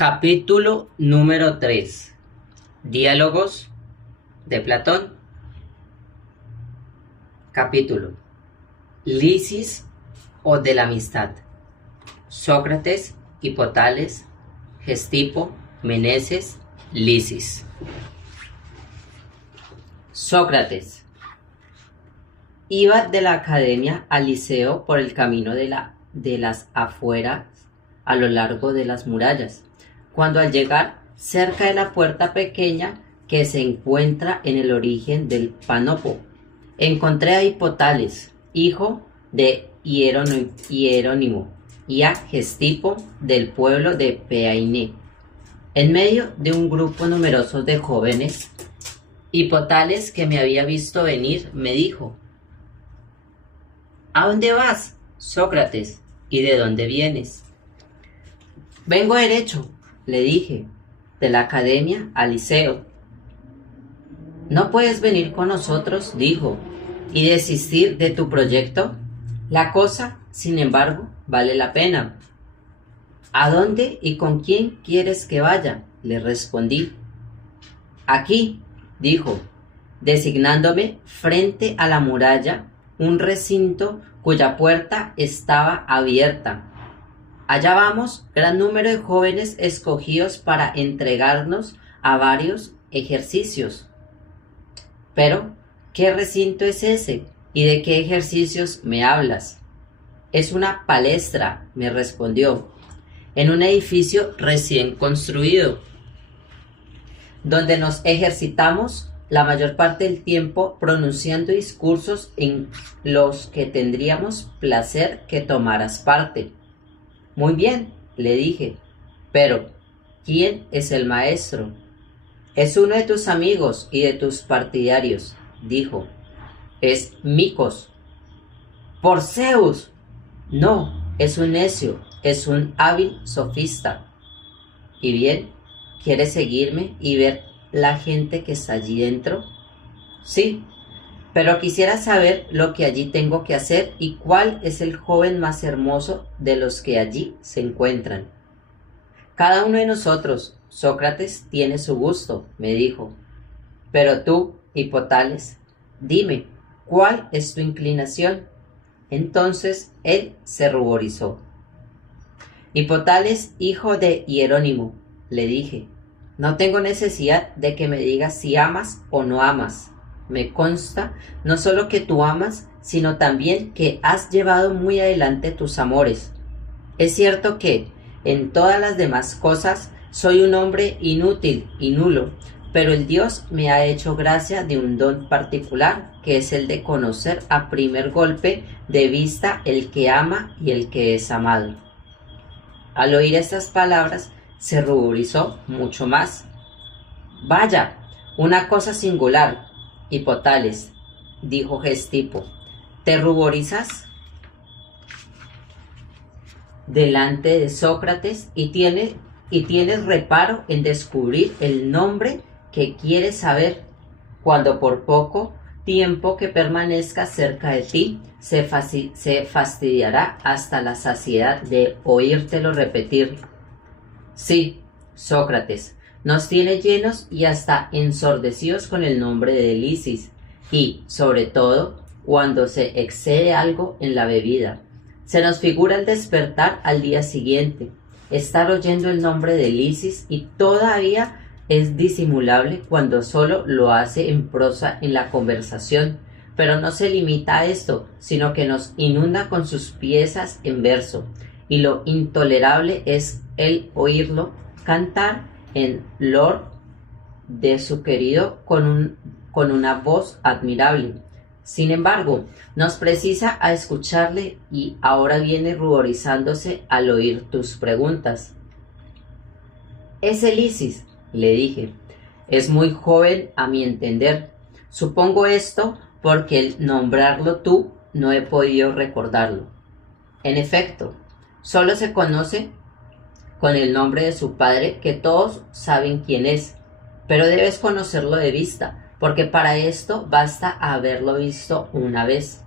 Capítulo número 3. Diálogos de Platón. Capítulo: Lisis o de la amistad. Sócrates, Hipotales, Gestipo, Meneses, Lisis. Sócrates. Iba de la academia al liceo por el camino de las afueras a lo largo de las murallas, cuando al llegar cerca de la puerta pequeña que se encuentra en el origen del Panopo, encontré a Hipotales, hijo de Hierónimo, y a Gestipo del pueblo de Peainé, en medio de un grupo numeroso de jóvenes. Hipotales, que me había visto venir, me dijo: ¿A dónde vas, Sócrates? ¿Y de dónde vienes? Vengo derecho, le dije, de la academia al liceo. ¿No puedes venir con nosotros?, dijo, y desistir de tu proyecto. La cosa, sin embargo, vale la pena. ¿A dónde y con quién quieres que vaya?, le respondí. Aquí, dijo, designándome frente a la muralla un recinto cuya puerta estaba abierta. Allá vamos gran número de jóvenes escogidos para entregarnos a varios ejercicios. Pero, ¿qué recinto es ese? ¿Y de qué ejercicios me hablas? Es una palestra, me respondió, en un edificio recién construido, donde nos ejercitamos la mayor parte del tiempo pronunciando discursos en los que tendríamos placer que tomaras parte. Muy bien, le dije, pero ¿quién es el maestro? Es uno de tus amigos y de tus partidarios, dijo. Es Micos. ¡Por Zeus! No, es un necio, es un hábil sofista. ¿Y bien, quieres seguirme y ver la gente que está allí dentro? Sí, pero quisiera saber lo que allí tengo que hacer y cuál es el joven más hermoso de los que allí se encuentran. Cada uno de nosotros, Sócrates, tiene su gusto, me dijo. Pero tú, Hipotales, dime, ¿cuál es tu inclinación? Entonces él se ruborizó. Hipotales, hijo de Hierónimo, le dije, no tengo necesidad de que me digas si amas o no amas. Me consta no solo que tú amas, sino también que has llevado muy adelante tus amores. Es cierto que, en todas las demás cosas, soy un hombre inútil y nulo, pero el Dios me ha hecho gracia de un don particular, que es el de conocer a primer golpe de vista el que ama y el que es amado. Al oír estas palabras, se ruborizó mucho más. Vaya, una cosa singular, Hipotales, dijo Gestipo, ¿te ruborizas delante de Sócrates y tienes reparo en descubrir el nombre que quieres saber, cuando por poco tiempo que permanezca cerca de ti se fastidiará hasta la saciedad de oírtelo repetir? Sí, Sócrates, nos tiene llenos y hasta ensordecidos con el nombre de Lisis, y, sobre todo, cuando se excede algo en la bebida. Se nos figura el despertar al día siguiente, estar oyendo el nombre de Lisis, y todavía es disimulable cuando solo lo hace en prosa en la conversación, pero no se limita a esto, sino que nos inunda con sus piezas en verso, y lo intolerable es el oírlo cantar en loor de su querido con una voz admirable. Sin embargo, nos precisa a escucharle y ahora viene ruborizándose al oír tus preguntas. Es Lisis, le dije. Es muy joven a mi entender. Supongo esto porque el nombrarlo tú no he podido recordarlo. En efecto, solo se conoce con el nombre de su padre, que todos saben quién es, pero debes conocerlo de vista, porque para esto basta haberlo visto una vez.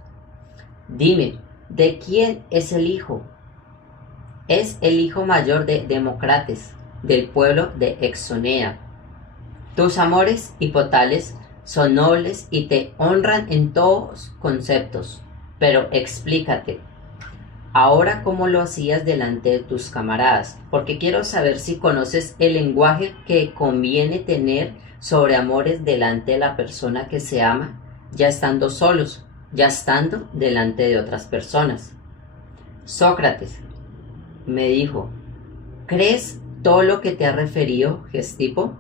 Dime, ¿de quién es el hijo? Es el hijo mayor de Demócrates, del pueblo de Exonea. Tus amores, Hipotales, son nobles y te honran en todos conceptos, pero explícate ahora cómo lo hacías delante de tus camaradas, porque quiero saber si conoces el lenguaje que conviene tener sobre amores delante de la persona que se ama, ya estando solos, ya estando delante de otras personas. Sócrates me dijo, ¿crees todo lo que te ha referido Gestipo?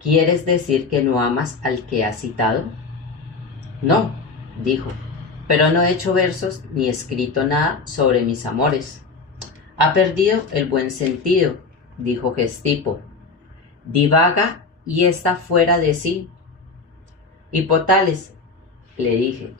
¿Quieres decir que no amas al que has citado? No, dijo, pero no he hecho versos ni escrito nada sobre mis amores. Ha perdido el buen sentido, dijo Gestipo. Divaga y está fuera de sí. Hipotales, le dije,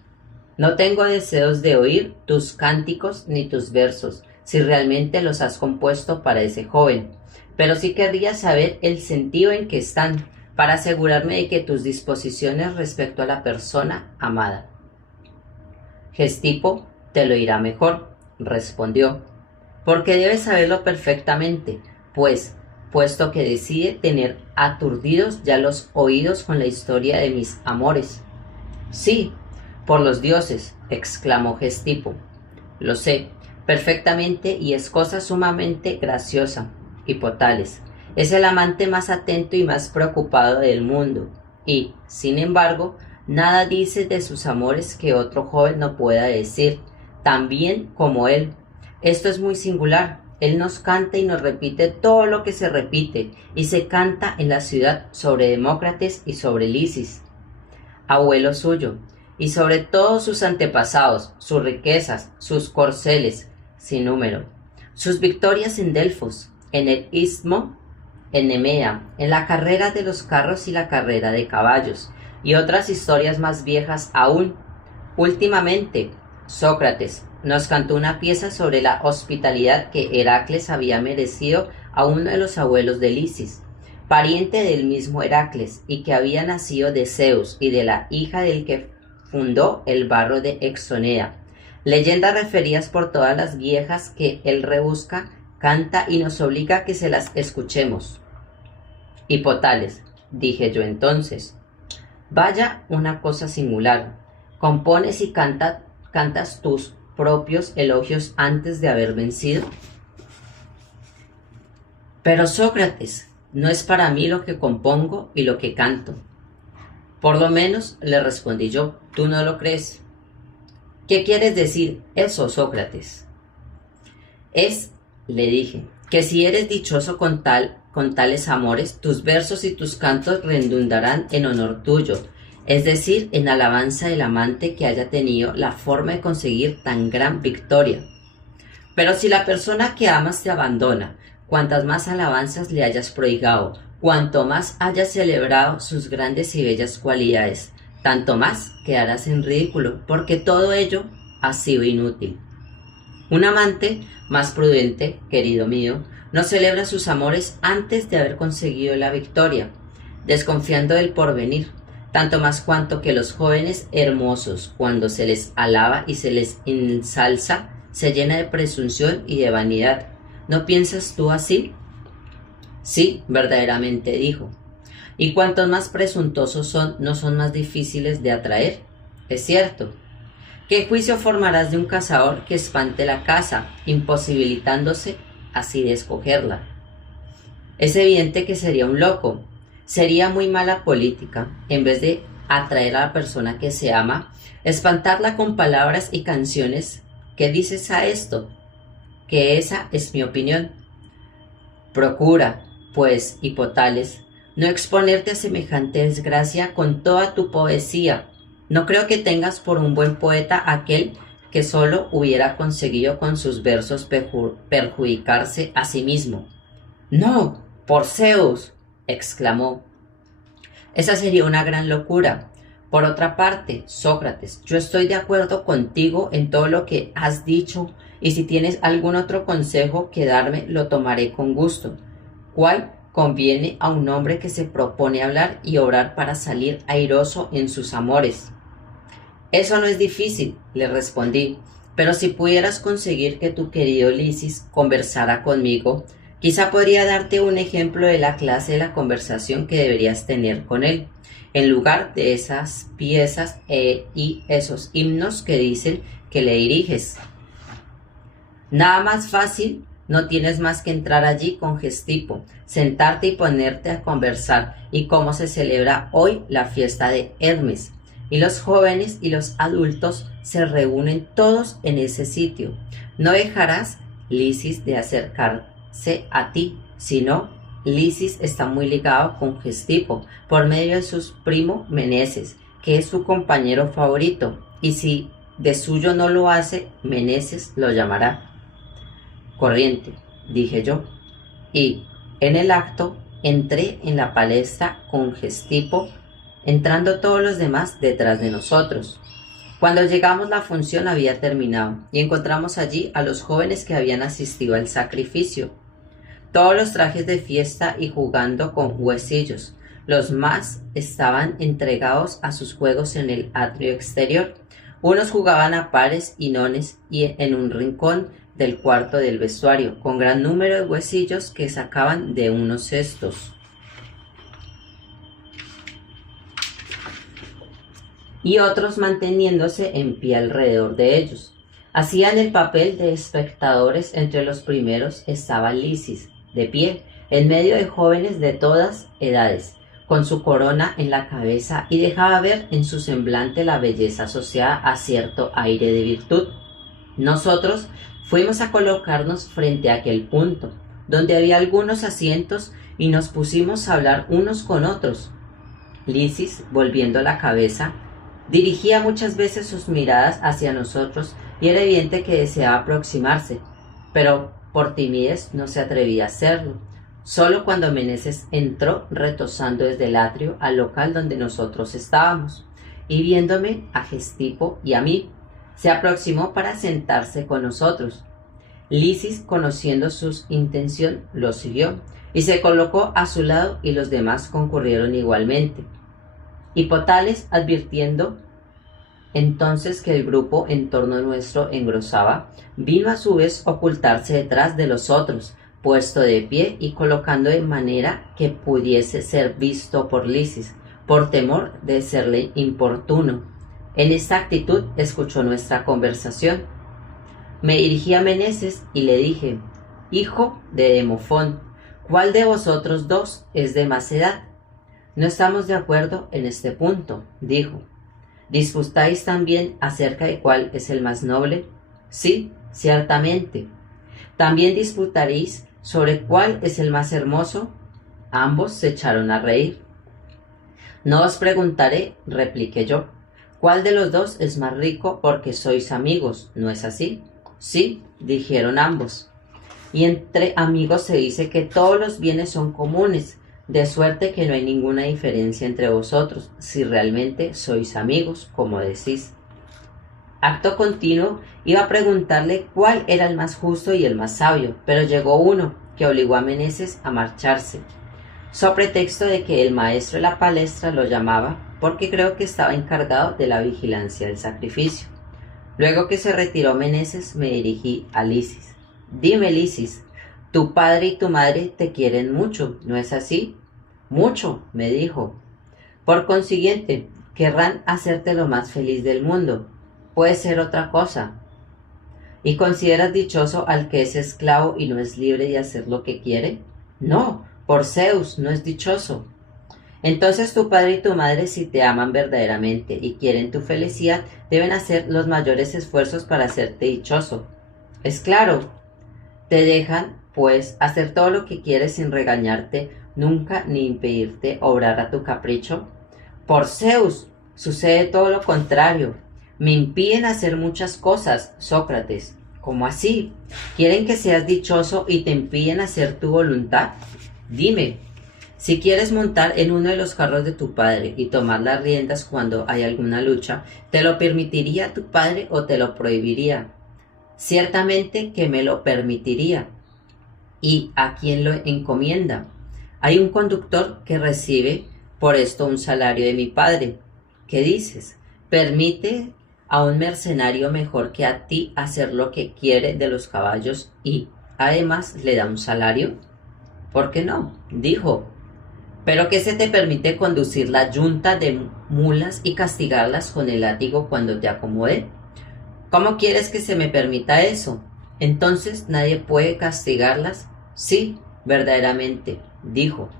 no tengo deseos de oír tus cánticos ni tus versos, si realmente los has compuesto para ese joven, pero sí querría saber el sentido en que están, para asegurarme de que tus disposiciones respecto a la persona amada. Gestipo te lo dirá mejor, respondió, porque debes saberlo perfectamente, pues, puesto que decide tener aturdidos ya los oídos con la historia de mis amores. Sí, por los dioses, exclamó Gestipo, lo sé perfectamente y es cosa sumamente graciosa, Hipotales. Es el amante más atento y más preocupado del mundo, y, sin embargo, nada dice de sus amores que otro joven no pueda decir, tan bien como él. Esto es muy singular. Él nos canta y nos repite todo lo que se repite, y se canta en la ciudad sobre Demócrates y sobre Lisis, abuelo suyo, y sobre todos sus antepasados, sus riquezas, sus corceles, sin número, sus victorias en Delfos, en el istmo, en Nemea, en la carrera de los carros y la carrera de caballos, y otras historias más viejas aún. Últimamente, Sócrates nos cantó una pieza sobre la hospitalidad que Heracles había merecido a uno de los abuelos de Lisis, pariente del mismo Heracles, y que había nacido de Zeus y de la hija del que fundó el barrio de Exonea. Leyendas referidas por todas las viejas que él rebusca, canta y nos obliga a que se las escuchemos. Hipotales, dije yo entonces, vaya una cosa singular, compones y cantas tus propios elogios antes de haber vencido. Pero Sócrates, no es para mí lo que compongo y lo que canto. Por lo menos, le respondí yo, tú no lo crees. ¿Qué quieres decir eso, Sócrates? Es, le dije, que si eres dichoso con tales amores, tus versos y tus cantos redundarán en honor tuyo, es decir, en alabanza del amante que haya tenido la forma de conseguir tan gran victoria. Pero si la persona que amas te abandona, cuantas más alabanzas le hayas prodigado, cuanto más hayas celebrado sus grandes y bellas cualidades, tanto más quedarás en ridículo, porque todo ello ha sido inútil. Un amante más prudente, querido mío, no celebra sus amores antes de haber conseguido la victoria, desconfiando del porvenir, tanto más cuanto que los jóvenes hermosos, cuando se les alaba y se les ensalza, se llena de presunción y de vanidad. ¿No piensas tú así? Sí, verdaderamente, dijo. Y cuantos más presuntuosos son, no son más difíciles de atraer. Es cierto. ¿Qué juicio formarás de un cazador que espante la caza, imposibilitándose así de escogerla? Es evidente que sería un loco. Sería muy mala política, en vez de atraer a la persona que se ama, espantarla con palabras y canciones. ¿Qué dices a esto? Que esa es mi opinión. Procura, pues, Hipotales, no exponerte a semejante desgracia con toda tu poesía. No creo que tengas por un buen poeta aquel que solo hubiera conseguido con sus versos perjudicarse a sí mismo. ¡No! ¡Por Zeus!, exclamó. Esa sería una gran locura. Por otra parte, Sócrates, yo estoy de acuerdo contigo en todo lo que has dicho, y si tienes algún otro consejo que darme, lo tomaré con gusto. ¿Cuál conviene a un hombre que se propone hablar y obrar para salir airoso en sus amores? Eso no es difícil, le respondí, pero si pudieras conseguir que tu querido Lisis conversara conmigo, Quizá podría darte un ejemplo de la clase de la conversación que deberías tener con él, en lugar de esas piezas y esos himnos que dicen que le diriges. Nada más fácil, no tienes más que entrar allí con Gestipo, sentarte y ponerte a conversar y cómo se celebra hoy la fiesta de Hermes. Y los jóvenes y los adultos se reúnen todos en ese sitio. No dejarás, Lisis, de acercarse a ti, sino Lisis está muy ligado con Gestipo por medio de su primo Meneses, que es su compañero favorito, y si de suyo no lo hace, Meneses lo llamará. Corriente, dije yo, y en el acto entré en la palestra con Gestipo, entrando todos los demás detrás de nosotros. Cuando llegamos la función había terminado y encontramos allí a los jóvenes que habían asistido al sacrificio, todos los trajes de fiesta y jugando con huesillos. Los más estaban entregados a sus juegos en el atrio exterior. Unos jugaban a pares y nones y en un rincón del cuarto del vestuario, con gran número de huesillos que sacaban de unos cestos. Y otros manteniéndose en pie alrededor de ellos. Hacían el papel de espectadores. Entre los primeros estaba Lisis, de pie, en medio de jóvenes de todas edades, con su corona en la cabeza, y dejaba ver en su semblante la belleza asociada a cierto aire de virtud. Nosotros fuimos a colocarnos frente a aquel punto, donde había algunos asientos, y nos pusimos a hablar unos con otros. Lisis, volviendo la cabeza, dirigía muchas veces sus miradas hacia nosotros y era evidente que deseaba aproximarse, pero por timidez no se atrevía a hacerlo. Solo cuando Meneses entró retozando desde el atrio al local donde nosotros estábamos, y viéndome a Gestipo y a mí, se aproximó para sentarse con nosotros. Lisis, conociendo su intención, lo siguió y se colocó a su lado, y los demás concurrieron igualmente. Hipotales, advirtiendo entonces que el grupo en torno nuestro engrosaba, vino a su vez ocultarse detrás de los otros, puesto de pie y colocando de manera que pudiese ser visto por Lisis, por temor de serle importuno. En esta actitud escuchó nuestra conversación. Me dirigí a Meneses y le dije: hijo de Demofón, ¿cuál de vosotros dos es de más edad? No estamos de acuerdo en este punto, dijo. ¿Disputáis también acerca de cuál es el más noble? Sí, ciertamente. ¿También disputaréis sobre cuál es el más hermoso? Ambos se echaron a reír. No os preguntaré, repliqué yo, ¿cuál de los dos es más rico porque sois amigos? ¿No es así? Sí, dijeron ambos. Y entre amigos se dice que todos los bienes son comunes, de suerte que no hay ninguna diferencia entre vosotros, si realmente sois amigos, como decís. Acto continuo iba a preguntarle cuál era el más justo y el más sabio, pero llegó uno que obligó a Meneses a marcharse, so pretexto de que el maestro de la palestra lo llamaba, porque creo que estaba encargado de la vigilancia del sacrificio. Luego que se retiró Meneses, me dirigí a Lisis. Dime, Lisis, tu padre y tu madre te quieren mucho, ¿no es así? Mucho, me dijo. Por consiguiente, querrán hacerte lo más feliz del mundo. Puede ser otra cosa. ¿Y consideras dichoso al que es esclavo y no es libre de hacer lo que quiere? No, por Zeus, no es dichoso. Entonces tu padre y tu madre, si te aman verdaderamente y quieren tu felicidad, deben hacer los mayores esfuerzos para hacerte dichoso. Es claro. Te dejan, pues, hacer todo lo que quieres sin regañarte nunca ni impedirte obrar a tu capricho. Por Zeus, sucede todo lo contrario. Me impiden hacer muchas cosas, Sócrates. ¿Cómo así? ¿Quieren que seas dichoso y te impiden hacer tu voluntad? Dime, si quieres montar en uno de los carros de tu padre y tomar las riendas cuando hay alguna lucha, ¿te lo permitiría tu padre o te lo prohibiría? Ciertamente que me lo permitiría. ¿Y a quién lo encomienda? Hay un conductor que recibe por esto un salario de mi padre. ¿Qué dices? ¿Permite a un mercenario mejor que a ti hacer lo que quiere de los caballos y además le da un salario? ¿Por qué no? Dijo. ¿Pero qué se te permite conducir la yunta de mulas y castigarlas con el látigo cuando te acomode? ¿Cómo quieres que se me permita eso? ¿Entonces nadie puede castigarlas? Sí, verdaderamente, dijo.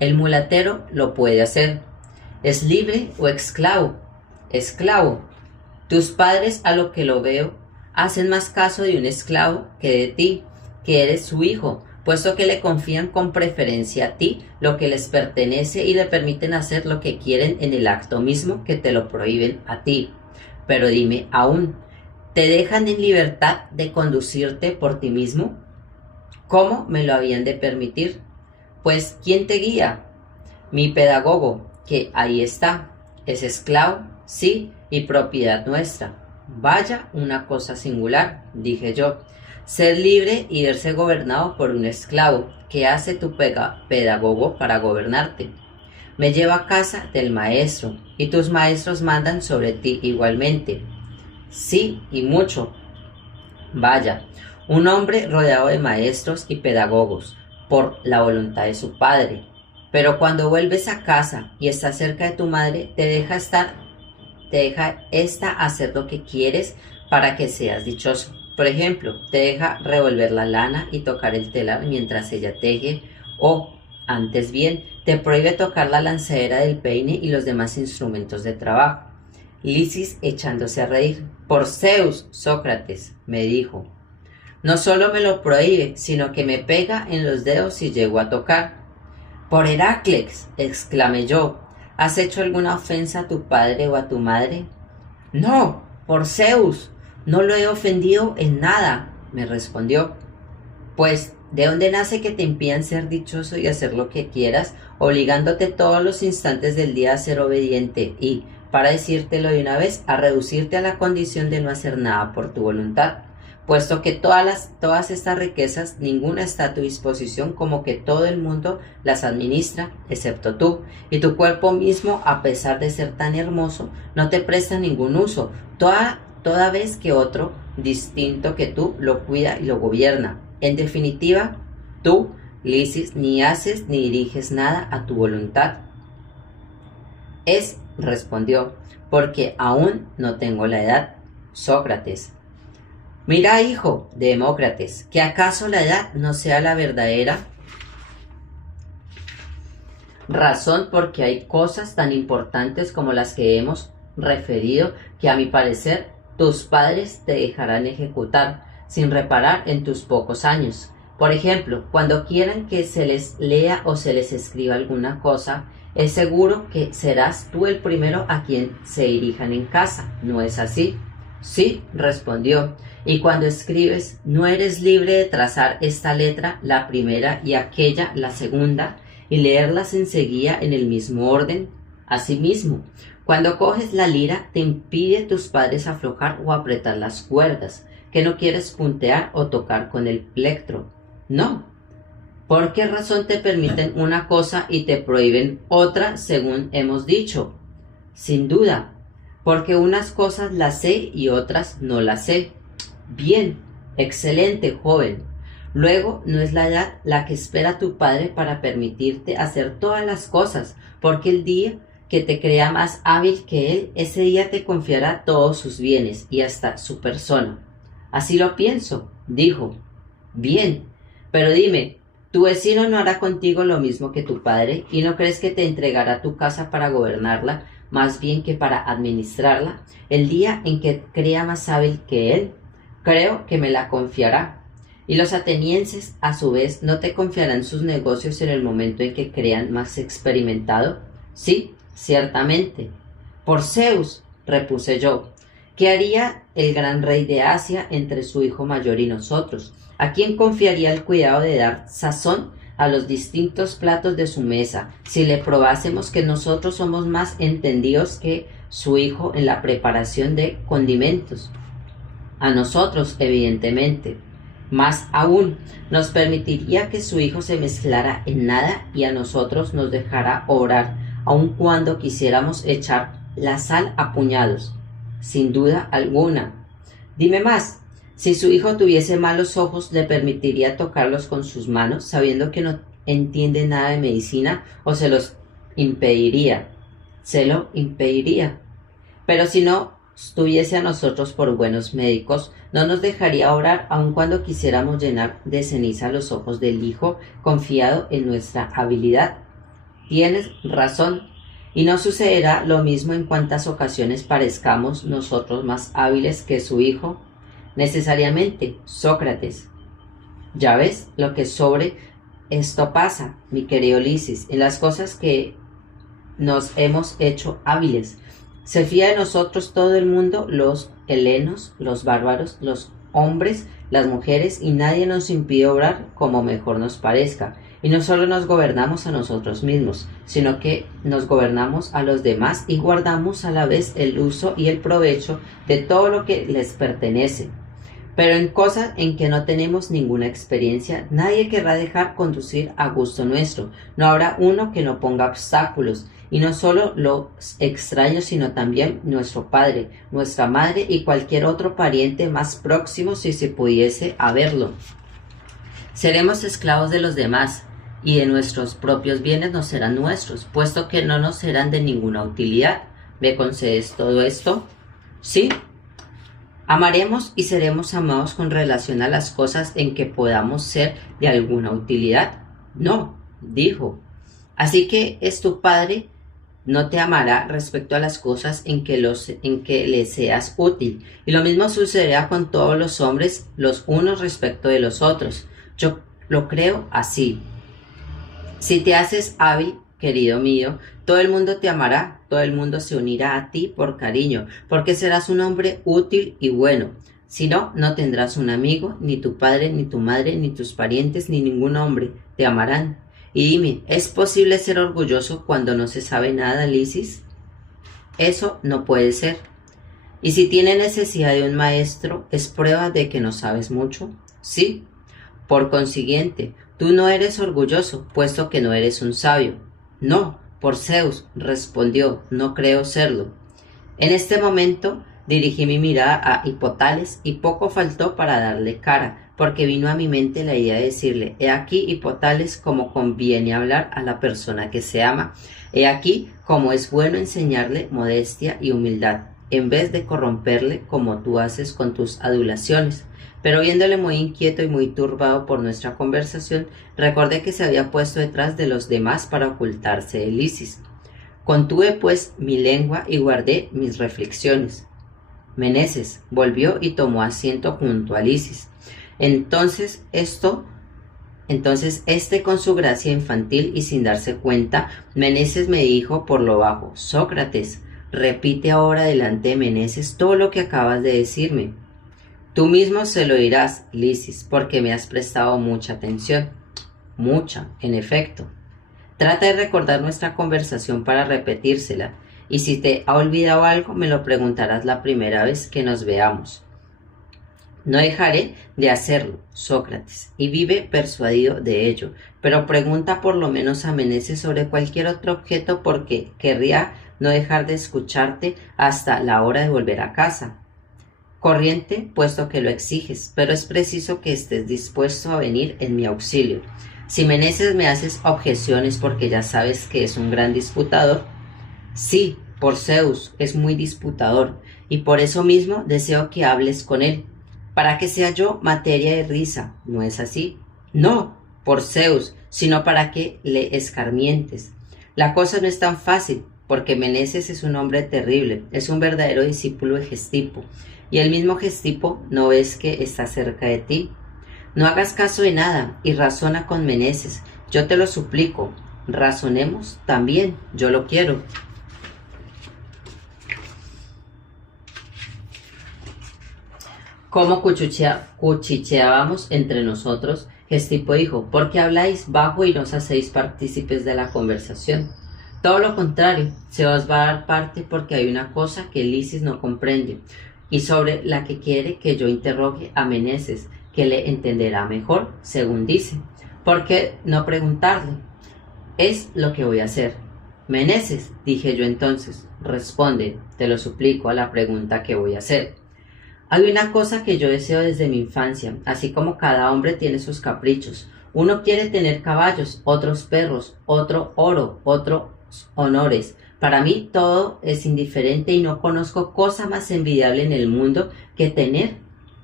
El mulatero lo puede hacer. ¿Es libre o esclavo? Esclavo. Tus padres, a lo que lo veo, hacen más caso de un esclavo que de ti, que eres su hijo, puesto que le confían con preferencia a ti lo que les pertenece y le permiten hacer lo que quieren en el acto mismo que te lo prohíben a ti. Pero dime aún, ¿te dejan en libertad de conducirte por ti mismo? ¿Cómo me lo habían de permitir? Pues, ¿quién te guía? Mi pedagogo, que ahí está, es esclavo, sí, y propiedad nuestra. Vaya una cosa singular, dije yo, ser libre y verse gobernado por un esclavo. ¿Qué hace tu pedagogo para gobernarte? Me lleva a casa del maestro, y tus maestros mandan sobre ti igualmente. Sí, y mucho. Vaya, un hombre rodeado de maestros y pedagogos, por la voluntad de su padre. Pero cuando vuelves a casa y estás cerca de tu madre, te deja esta hacer lo que quieres para que seas dichoso. Por ejemplo, te deja revolver la lana y tocar el telar mientras ella teje, o, antes bien, te prohíbe tocar la lanzadera del peine y los demás instrumentos de trabajo. Lisis, echándose a reír. Por Zeus, Sócrates, me dijo. No solo me lo prohíbe, sino que me pega en los dedos si llego a tocar. Por Heracles, exclamé yo, ¿has hecho alguna ofensa a tu padre o a tu madre? No, por Zeus, no lo he ofendido en nada, me respondió. Pues, ¿de dónde nace que te impidan ser dichoso y hacer lo que quieras, obligándote todos los instantes del día a ser obediente y, para decírtelo de una vez, a reducirte a la condición de no hacer nada por tu voluntad? Puesto que todas estas riquezas, ninguna está a tu disposición, como que todo el mundo las administra, excepto tú, y tu cuerpo mismo, a pesar de ser tan hermoso, no te presta ningún uso, toda vez que otro, distinto que tú, lo cuida y lo gobierna. En definitiva, tú, Lisis, ni haces ni diriges nada a tu voluntad. Respondió, porque aún no tengo la edad. Sócrates. Mira, hijo de Demócrates, que acaso la edad no sea la verdadera razón porque hay cosas tan importantes como las que hemos referido que a mi parecer tus padres te dejarán ejecutar sin reparar en tus pocos años. Por ejemplo, cuando quieran que se les lea o se les escriba alguna cosa, es seguro que serás tú el primero a quien se dirijan en casa, ¿no es así? Sí, respondió, y cuando escribes, ¿no eres libre de trazar esta letra, la primera, y aquella, la segunda, y leerlas enseguida en el mismo orden? Asimismo, cuando coges la lira, te impide tus padres aflojar o apretar las cuerdas, que no quieres puntear o tocar con el plectro. No. ¿Por qué razón te permiten una cosa y te prohíben otra, según hemos dicho? Sin duda, porque unas cosas las sé y otras no las sé. Bien, excelente, joven. Luego, no es la edad la que espera tu padre para permitirte hacer todas las cosas, porque el día que te crea más hábil que él, ese día te confiará todos sus bienes y hasta su persona. Así lo pienso, dijo. Bien, pero dime, ¿tu vecino no hará contigo lo mismo que tu padre y no crees que te entregará tu casa para gobernarla, más bien que para administrarla, el día en que crea más hábil que él? Creo que me la confiará. Y los atenienses, a su vez, ¿no te confiarán sus negocios en el momento en que crean más experimentado? Sí, ciertamente. Por Zeus, repuse yo, ¿qué haría el gran rey de Asia entre su hijo mayor y nosotros? ¿A quién confiaría el cuidado de dar sazón a los distintos platos de su mesa si le probásemos que nosotros somos más entendidos que su hijo en la preparación de condimentos? A nosotros, evidentemente. Más aún, nos permitiría que su hijo se mezclara en nada y a nosotros nos dejara obrar, aun cuando quisiéramos echar la sal a puñados. Sin duda alguna. Dime más, si su hijo tuviese malos ojos, ¿le permitiría tocarlos con sus manos, sabiendo que no entiende nada de medicina o se los impediría. Se lo impediría. Pero si no tuviese a nosotros por buenos médicos, no nos dejaría orar aun cuando quisiéramos llenar de ceniza los ojos del Hijo, confiado en nuestra habilidad. Tienes razón, y no sucederá lo mismo en cuantas ocasiones parezcamos nosotros más hábiles que su Hijo. Necesariamente, Sócrates. Ya ves lo que sobre esto pasa, mi querido Lisis, en las cosas que nos hemos hecho hábiles. Se fía de nosotros todo el mundo, los helenos, los bárbaros, los hombres, las mujeres, y nadie nos impide obrar como mejor nos parezca. Y no solo nos gobernamos a nosotros mismos, sino que nos gobernamos a los demás y guardamos a la vez el uso y el provecho de todo lo que les pertenece. Pero en cosas en que no tenemos ninguna experiencia, nadie querrá dejar conducir a gusto nuestro. No habrá uno que no ponga obstáculos, y no solo los extraños, sino también nuestro padre, nuestra madre y cualquier otro pariente más próximo si se pudiese haberlo. Seremos esclavos de los demás, y de nuestros propios bienes no serán nuestros, puesto que no nos serán de ninguna utilidad. ¿Me concedes todo esto? Sí. Amaremos y seremos amados con relación a las cosas en que podamos ser de alguna utilidad. No, dijo. Así que es tu padre, no te amará respecto a las cosas en que le seas útil. Y lo mismo sucederá con todos los hombres, los unos respecto de los otros. Yo lo creo así. Si te haces hábil, querido mío, todo el mundo te amará, todo el mundo se unirá a ti por cariño, porque serás un hombre útil y bueno. Si no, no tendrás un amigo, ni tu padre, ni tu madre, ni tus parientes, ni ningún hombre te amarán. Y dime, ¿es posible ser orgulloso cuando no se sabe nada, Lisis? Eso no puede ser. ¿Y si tiene necesidad de un maestro, es prueba de que no sabes mucho? Sí. Por consiguiente, tú no eres orgulloso, puesto que no eres un sabio. No, por Zeus, respondió, no creo serlo. En este momento dirigí mi mirada a Hipotales y poco faltó para darle cara, porque vino a mi mente la idea de decirle, he aquí, Hipotales, como conviene hablar a la persona que se ama, he aquí como es bueno enseñarle modestia y humildad, en vez de corromperle como tú haces con tus adulaciones. Pero viéndole muy inquieto y muy turbado por nuestra conversación, recordé que se había puesto detrás de los demás para ocultarse de Lisis. Contuve pues mi lengua y guardé mis reflexiones. Meneses volvió y tomó asiento junto a Lisis. Entonces con su gracia infantil y sin darse cuenta, Meneses me dijo por lo bajo, Sócrates, repite ahora delante de Meneses todo lo que acabas de decirme. Tú mismo se lo dirás, Lisis, porque me has prestado mucha atención. Mucha, en efecto. Trata de recordar nuestra conversación para repetírsela, y si te ha olvidado algo, me lo preguntarás la primera vez que nos veamos. No dejaré de hacerlo, Sócrates, y vive persuadido de ello, pero pregunta por lo menos a Meneses sobre cualquier otro objeto porque querría no dejar de escucharte hasta la hora de volver a casa. Corriente, puesto que lo exiges, pero es preciso que estés dispuesto a venir en mi auxilio. Si Meneses me haces objeciones porque ya sabes que es un gran disputador, sí, por Zeus, es muy disputador, y por eso mismo deseo que hables con él, para que sea yo materia de risa, ¿no es así? No, por Zeus, sino para que le escarmientes. La cosa no es tan fácil, porque Meneses es un hombre terrible, es un verdadero discípulo de Gestipo, y el mismo Gestipo no ves que está cerca de ti. No hagas caso de nada y razona con Meneses, yo te lo suplico, razonemos también, yo lo quiero. Como cuchicheábamos entre nosotros, Gestipo dijo, ¿por qué habláis bajo y no os hacéis partícipes de la conversación? Todo lo contrario, se os va a dar parte porque hay una cosa que Lisis no comprende y sobre la que quiere que yo interrogue a Meneses, que le entenderá mejor, según dice. ¿Por qué no preguntarle? Es lo que voy a hacer. Meneses, dije yo entonces, responde, te lo suplico, a la pregunta que voy a hacer. Hay una cosa que yo deseo desde mi infancia, así como cada hombre tiene sus caprichos. Uno quiere tener caballos, otros perros, otro oro, otros honores. Para mí todo es indiferente y no conozco cosa más envidiable en el mundo que tener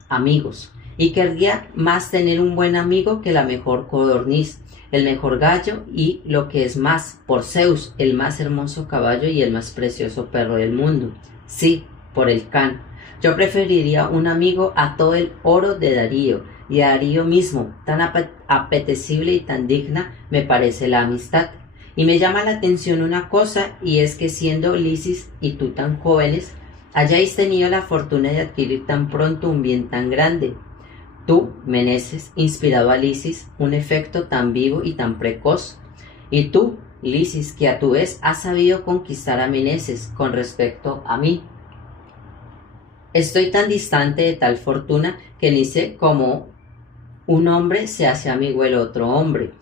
amigos. Y querría más tener un buen amigo que la mejor codorniz, el mejor gallo y, lo que es más, por Zeus, el más hermoso caballo y el más precioso perro del mundo. Sí, por el Can. Yo preferiría un amigo a todo el oro de Darío, y a Darío mismo. Tan apetecible y tan digna me parece la amistad. Y me llama la atención una cosa, y es que siendo Lisis y tú tan jóvenes, hayáis tenido la fortuna de adquirir tan pronto un bien tan grande. Tú, Meneses, inspirado a Lisis, un efecto tan vivo y tan precoz. Y tú, Lisis, que a tu vez has sabido conquistar a Meneses con respecto a mí. Estoy tan distante de tal fortuna que ni sé cómo un hombre se hace amigo del otro hombre.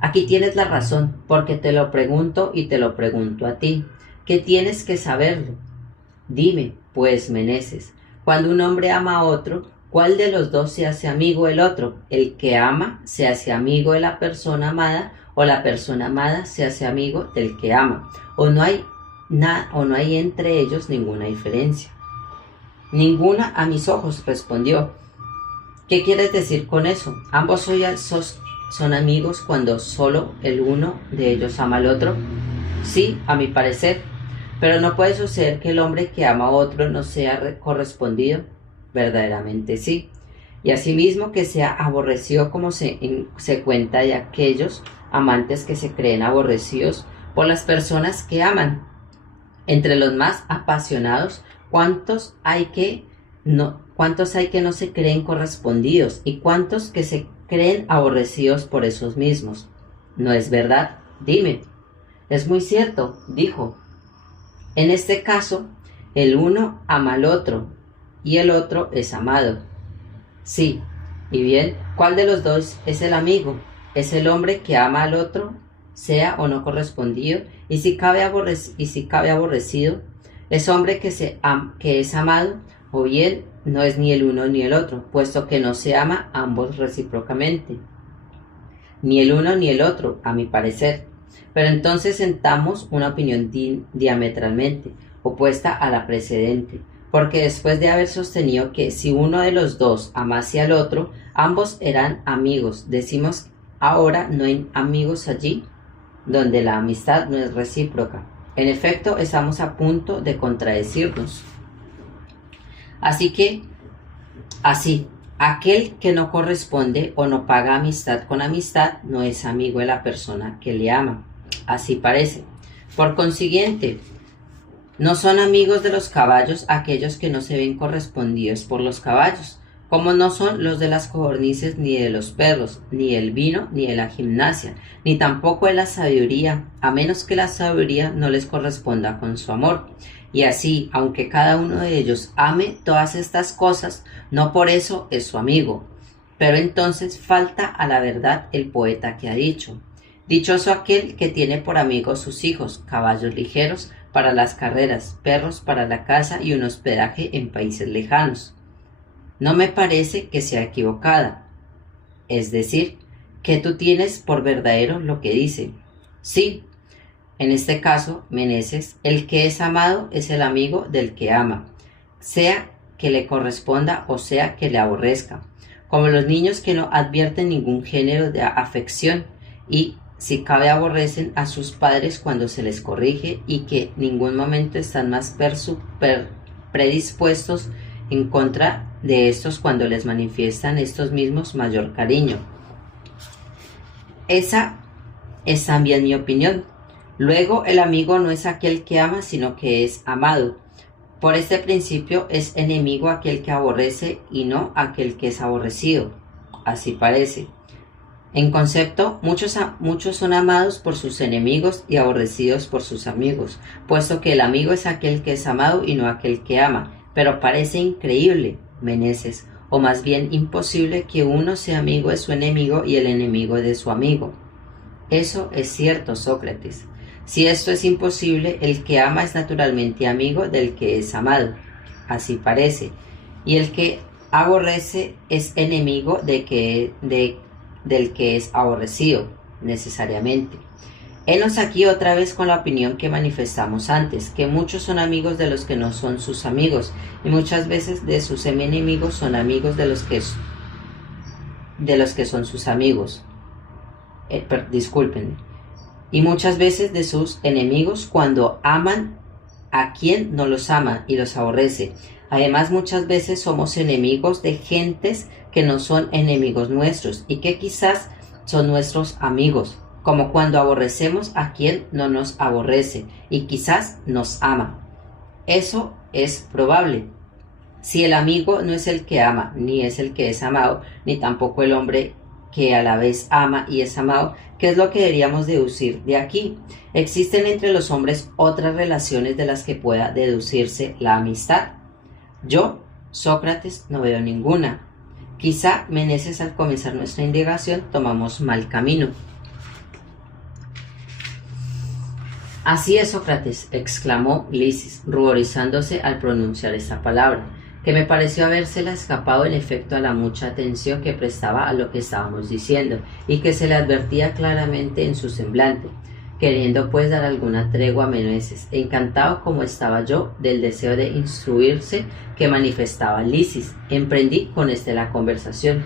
Aquí tienes la razón, porque te lo pregunto y te lo pregunto a ti, que tienes que saberlo. Dime, pues, Meneses, cuando un hombre ama a otro, ¿cuál de los dos se hace amigo del otro? ¿El que ama se hace amigo de la persona amada, o la persona amada se hace amigo del que ama? ¿O no hay entre ellos ninguna diferencia? Ninguna a mis ojos, respondió. ¿Qué quieres decir con eso? Ambos son amigos cuando solo el uno de ellos ama al otro. Sí, a mi parecer. Pero no puede suceder que el hombre que ama a otro no sea correspondido. Verdaderamente sí. Y asimismo que sea aborrecido, como se cuenta de aquellos amantes que se creen aborrecidos por las personas que aman. Entre los más apasionados, ¿cuántos hay que no se creen correspondidos y cuántos que se creen aborrecidos por esos mismos? ¿No es verdad? Dime. Es muy cierto, dijo. En este caso, el uno ama al otro y el otro es amado. Sí, y bien, ¿cuál de los dos es el amigo? ¿Es el hombre que ama al otro, sea o no correspondido? Y si cabe aborrecido, ¿es hombre que es amado? O bien, no es ni el uno ni el otro, puesto que no se ama ambos recíprocamente. Ni el uno ni el otro, a mi parecer. Pero entonces sentamos una opinión diametralmente opuesta a la precedente, porque después de haber sostenido que si uno de los dos amase al otro, ambos eran amigos, decimos ahora no hay amigos allí donde la amistad no es recíproca. En efecto, estamos a punto de contradecirnos. Así, aquel que no corresponde o no paga amistad con amistad no es amigo de la persona que le ama. Así parece. Por consiguiente, no son amigos de los caballos aquellos que no se ven correspondidos por los caballos, como no son los de las codornices, ni de los perros, ni del vino, ni de la gimnasia, ni tampoco de la sabiduría, a menos que la sabiduría no les corresponda con su amor. Y así, aunque cada uno de ellos ame todas estas cosas, no por eso es su amigo. Pero entonces falta a la verdad el poeta que ha dicho: dichoso aquel que tiene por amigos sus hijos, caballos ligeros para las carreras, perros para la caza y un hospedaje en países lejanos. No me parece que sea equivocada. Es decir, que tú tienes por verdadero lo que dice. Sí, en este caso, Meneses, el que es amado es el amigo del que ama, sea que le corresponda o sea que le aborrezca, como los niños que no advierten ningún género de afección y, si cabe, aborrecen a sus padres cuando se les corrige y que en ningún momento están más predispuestos en contra de estos cuando les manifiestan estos mismos mayor cariño. Esa es también mi opinión. Luego, el amigo no es aquel que ama, sino que es amado. Por este principio es enemigo aquel que aborrece y no aquel que es aborrecido. Así parece. En concepto, muchos son amados por sus enemigos y aborrecidos por sus amigos, puesto que el amigo es aquel que es amado y no aquel que ama. Pero parece increíble, Meneses, o más bien imposible, que uno sea amigo de su enemigo y el enemigo de su amigo. Eso es cierto, Sócrates. Si esto es imposible, el que ama es naturalmente amigo del que es amado. Así parece. Y el que aborrece es enemigo de del que es aborrecido, necesariamente. Henos aquí otra vez con la opinión que manifestamos antes, que muchos son amigos de los que no son sus amigos, y muchas veces de sus enemigos son amigos de los que son sus amigos. Discúlpenme. Y muchas veces de sus enemigos cuando aman a quien no los ama y los aborrece. Además, muchas veces somos enemigos de gentes que no son enemigos nuestros y que quizás son nuestros amigos, como cuando aborrecemos a quien no nos aborrece y quizás nos ama. Eso es probable. Si el amigo no es el que ama, ni es el que es amado, ni tampoco el hombre que a la vez ama y es amado, ¿qué es lo que deberíamos deducir de aquí? ¿Existen entre los hombres otras relaciones de las que pueda deducirse la amistad? Yo, Sócrates, no veo ninguna. Quizá, Meneses, al comenzar nuestra indagación, tomamos mal camino. Así es, Sócrates, exclamó Lisis, ruborizándose al pronunciar esta palabra, que me pareció habérsela escapado en efecto a la mucha atención que prestaba a lo que estábamos diciendo, y que se le advertía claramente en su semblante, queriendo pues dar alguna tregua a Meneses, encantado como estaba yo del deseo de instruirse que manifestaba Lisis. Emprendí con la conversación.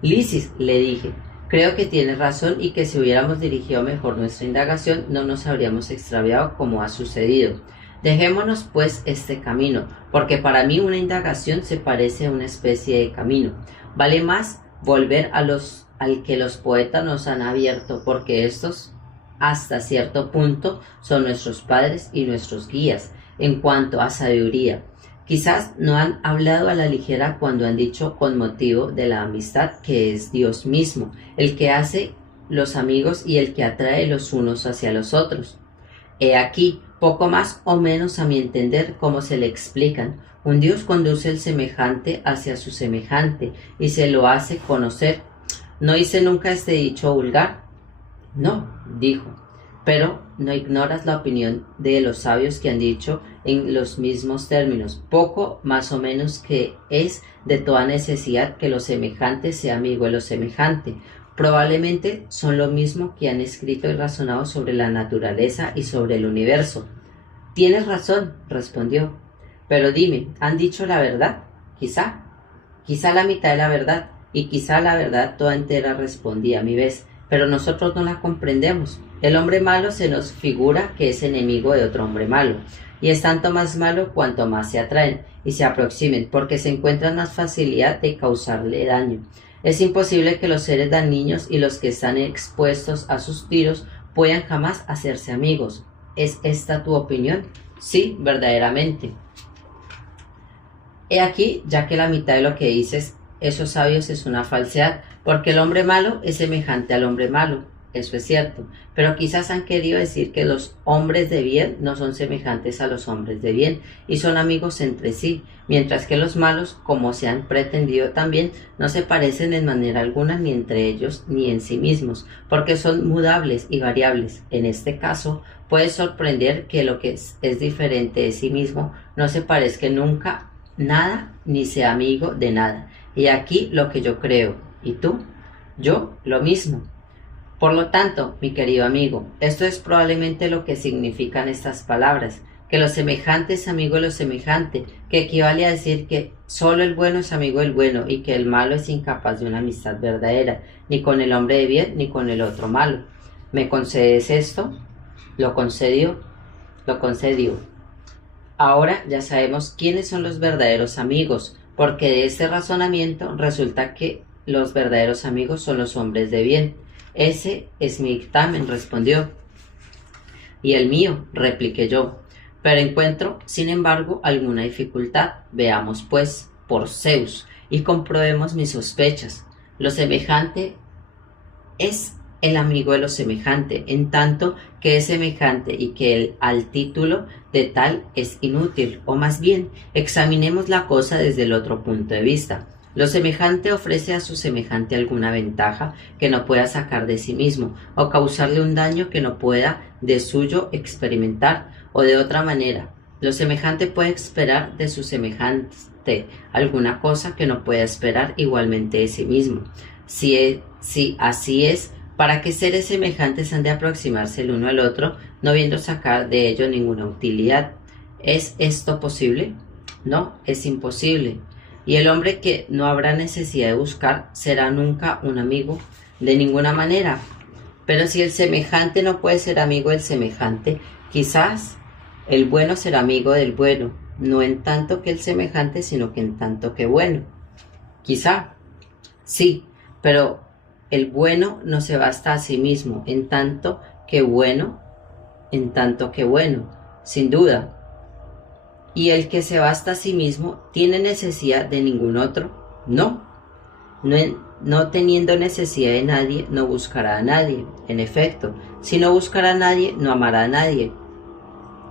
Lisis, le dije, creo que tienes razón y que si hubiéramos dirigido mejor nuestra indagación no nos habríamos extraviado como ha sucedido. Dejémonos pues este camino, porque para mí una indagación se parece a una especie de camino. Vale más volver al que los poetas nos han abierto, porque estos, hasta cierto punto, son nuestros padres y nuestros guías en cuanto a sabiduría. Quizás no han hablado a la ligera cuando han dicho con motivo de la amistad que es Dios mismo, el que hace los amigos y el que atrae los unos hacia los otros. He aquí, poco más o menos a mi entender, cómo se le explican. Un Dios conduce el semejante hacia su semejante y se lo hace conocer. ¿No hice nunca este dicho vulgar? No, dijo, pero no ignoras la opinión de los sabios que han dicho en los mismos términos, poco más o menos que es de toda necesidad que lo semejante sea amigo de lo semejante. Probablemente son lo mismo que han escrito y razonado sobre la naturaleza y sobre el universo. Tienes razón, respondió, pero dime, ¿han dicho la verdad? Quizá la mitad de la verdad, y quizá la verdad toda entera, respondí a mi vez, pero nosotros no la comprendemos. El hombre malo se nos figura que es enemigo de otro hombre malo, y es tanto más malo cuanto más se atraen y se aproximen, porque se encuentran más facilidad de causarle daño. Es imposible que los seres dañinos y los que están expuestos a sus tiros puedan jamás hacerse amigos. ¿Es esta tu opinión? Sí, verdaderamente. He aquí, ya que la mitad de lo que dices, esos sabios, es una falsedad, porque el hombre malo es semejante al hombre malo. Eso es cierto, pero quizás han querido decir que los hombres de bien no son semejantes a los hombres de bien y son amigos entre sí, mientras que los malos, como se han pretendido también, no se parecen en manera alguna ni entre ellos ni en sí mismos, porque son mudables y variables. En este caso, puede sorprender que lo que es diferente de sí mismo no se parezca nunca nada ni sea amigo de nada. Y aquí lo que yo creo. ¿Y tú? Yo lo mismo. Por lo tanto, mi querido amigo, esto es probablemente lo que significan estas palabras, que lo semejante es amigo de lo semejante, que equivale a decir que solo el bueno es amigo del bueno y que el malo es incapaz de una amistad verdadera, ni con el hombre de bien ni con el otro malo. ¿Me concedes esto? Lo concedió. Ahora ya sabemos quiénes son los verdaderos amigos, porque de este razonamiento resulta que los verdaderos amigos son los hombres de bien. Ese es mi dictamen, respondió. Y el mío, repliqué yo. Pero encuentro, sin embargo, alguna dificultad. Veamos, pues, por Zeus, y comprobemos mis sospechas. Lo semejante es el amigo de lo semejante, en tanto que es semejante y que al título de tal es inútil, o más bien, examinemos la cosa desde el otro punto de vista. Lo semejante ofrece a su semejante alguna ventaja que no pueda sacar de sí mismo, o causarle un daño que no pueda de suyo experimentar, o de otra manera. Lo semejante puede esperar de su semejante alguna cosa que no pueda esperar igualmente de sí mismo. Si así es, ¿para qué seres semejantes han de aproximarse el uno al otro, no viendo sacar de ello ninguna utilidad? ¿Es esto posible? No, es imposible. Y el hombre que no habrá necesidad de buscar será nunca un amigo, de ninguna manera. Pero si el semejante no puede ser amigo del semejante, quizás el bueno será amigo del bueno, no en tanto que el semejante, sino que en tanto que bueno. Quizá, sí, pero el bueno no se basta a sí mismo, en tanto que bueno, sin duda. ¿Y el que se basta a sí mismo tiene necesidad de ningún otro? No. No teniendo necesidad de nadie, no buscará a nadie. En efecto, si no buscará a nadie, no amará a nadie.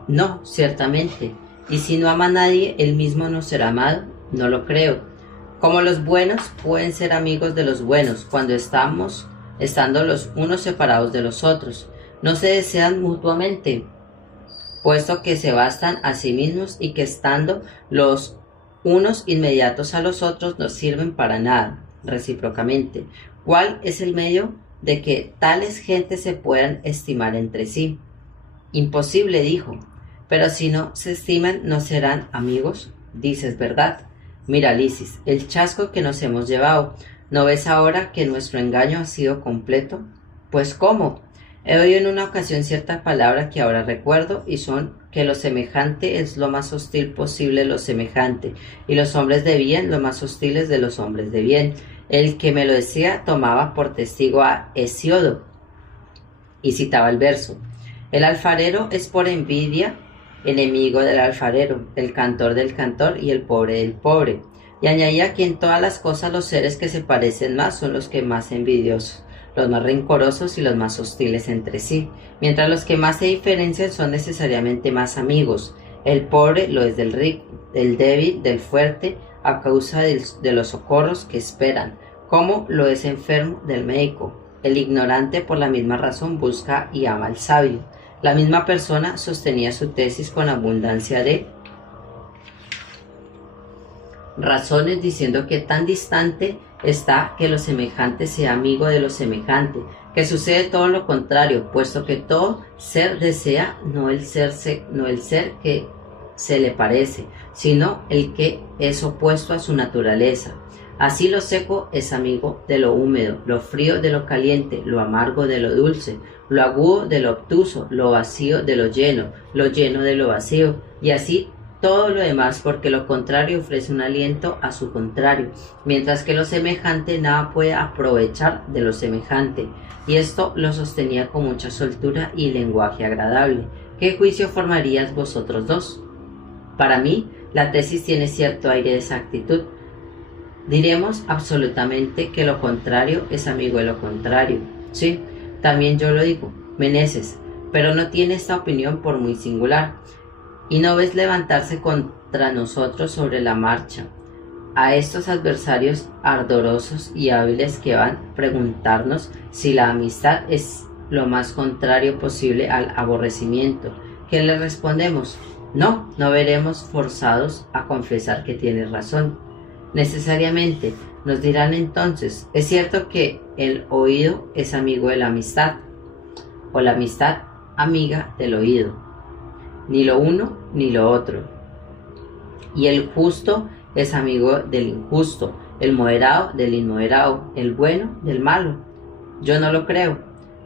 No, ciertamente. Y si no ama a nadie, él mismo no será amado. No lo creo. Como los buenos pueden ser amigos de los buenos cuando estando los unos separados de los otros, no se desean mutuamente, puesto que se bastan a sí mismos y que estando los unos inmediatos a los otros no sirven para nada, recíprocamente. ¿Cuál es el medio de que tales gentes se puedan estimar entre sí? Imposible, dijo. Pero si no se estiman, ¿no serán amigos? Dices verdad. Mira, Lisis, el chasco que nos hemos llevado. ¿No ves ahora que nuestro engaño ha sido completo? Pues ¿cómo? He oído en una ocasión cierta palabra que ahora recuerdo y son que lo semejante es lo más hostil posible lo semejante y los hombres de bien lo más hostiles de los hombres de bien. El que me lo decía tomaba por testigo a Hesíodo y citaba el verso: el alfarero es por envidia enemigo del alfarero, el cantor del cantor y el pobre del pobre. Y añadía que en todas las cosas los seres que se parecen más son los que más envidiosos, los más rencorosos y los más hostiles entre sí, mientras los que más se diferencian son necesariamente más amigos. El pobre lo es del rico, el débil del fuerte, a causa de los socorros que esperan, como lo es enfermo del médico. El ignorante por la misma razón busca y ama al sabio. La misma persona sostenía su tesis con abundancia de razones, diciendo que tan distante está que lo semejante sea amigo de lo semejante, que sucede todo lo contrario, puesto que todo ser desea no el ser que se le parece, sino el que es opuesto a su naturaleza. Así lo seco es amigo de lo húmedo, lo frío de lo caliente, lo amargo de lo dulce, lo agudo de lo obtuso, lo vacío de lo lleno de lo vacío, y así todo lo demás, porque lo contrario ofrece un aliento a su contrario, mientras que lo semejante nada puede aprovechar de lo semejante. Y esto lo sostenía con mucha soltura y lenguaje agradable. ¿Qué juicio formaríais vosotros dos? Para mí, la tesis tiene cierto aire de exactitud. Diremos absolutamente que lo contrario es amigo de lo contrario. Sí, también yo lo digo, Meneses, pero no tiene esta opinión por muy singular. Y no ves levantarse contra nosotros sobre la marcha a estos adversarios ardorosos y hábiles que van a preguntarnos si la amistad es lo más contrario posible al aborrecimiento. ¿Qué le respondemos? No veremos forzados a confesar que tienes razón. Necesariamente nos dirán entonces, es cierto que el oído es amigo de la amistad, o la amistad amiga del oído. Ni lo uno ni lo otro. Y el justo es amigo del injusto, el moderado del inmoderado, el bueno del malo. Yo no lo creo.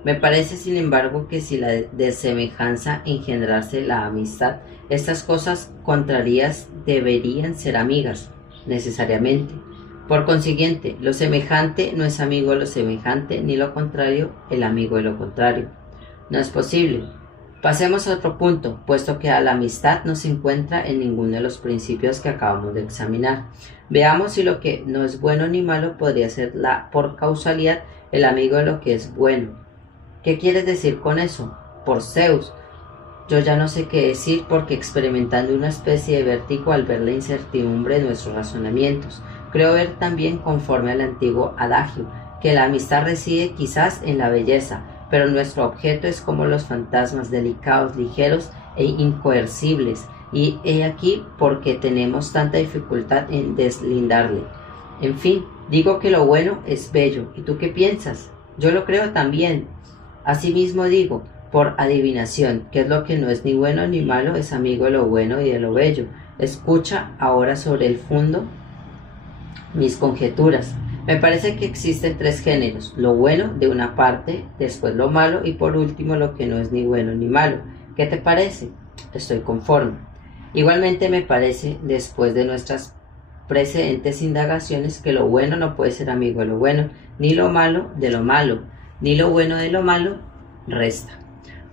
Me parece, sin embargo, que si la desemejanza engendrase la amistad, estas cosas contrarias deberían ser amigas, necesariamente. Por consiguiente, lo semejante no es amigo de lo semejante, ni lo contrario el amigo de lo contrario. No es posible. Pasemos a otro punto, puesto que la amistad no se encuentra en ninguno de los principios que acabamos de examinar. Veamos si lo que no es bueno ni malo podría ser por causalidad el amigo de lo que es bueno. ¿Qué quieres decir con eso? Por Zeus. Yo ya no sé qué decir porque experimentando una especie de vértigo al ver la incertidumbre de nuestros razonamientos, creo ver también, conforme al antiguo adagio, que la amistad reside quizás en la belleza, pero nuestro objeto es como los fantasmas, delicados, ligeros e incoercibles, y he aquí porque tenemos tanta dificultad en deslindarle. En fin, Digo que lo bueno es bello. ¿Y tú qué piensas? Yo lo creo también. Asimismo digo, por adivinación, que es lo que no es ni bueno ni malo, es amigo de lo bueno y de lo bello. Escucha ahora sobre el fondo mis conjeturas. Me parece que existen tres géneros: lo bueno de una parte, después lo malo y por último lo que no es ni bueno ni malo. ¿Qué te parece? Estoy conforme. Igualmente me parece, después de nuestras precedentes indagaciones, que lo bueno no puede ser amigo de lo bueno, ni lo malo de lo malo, ni lo bueno de lo malo resta.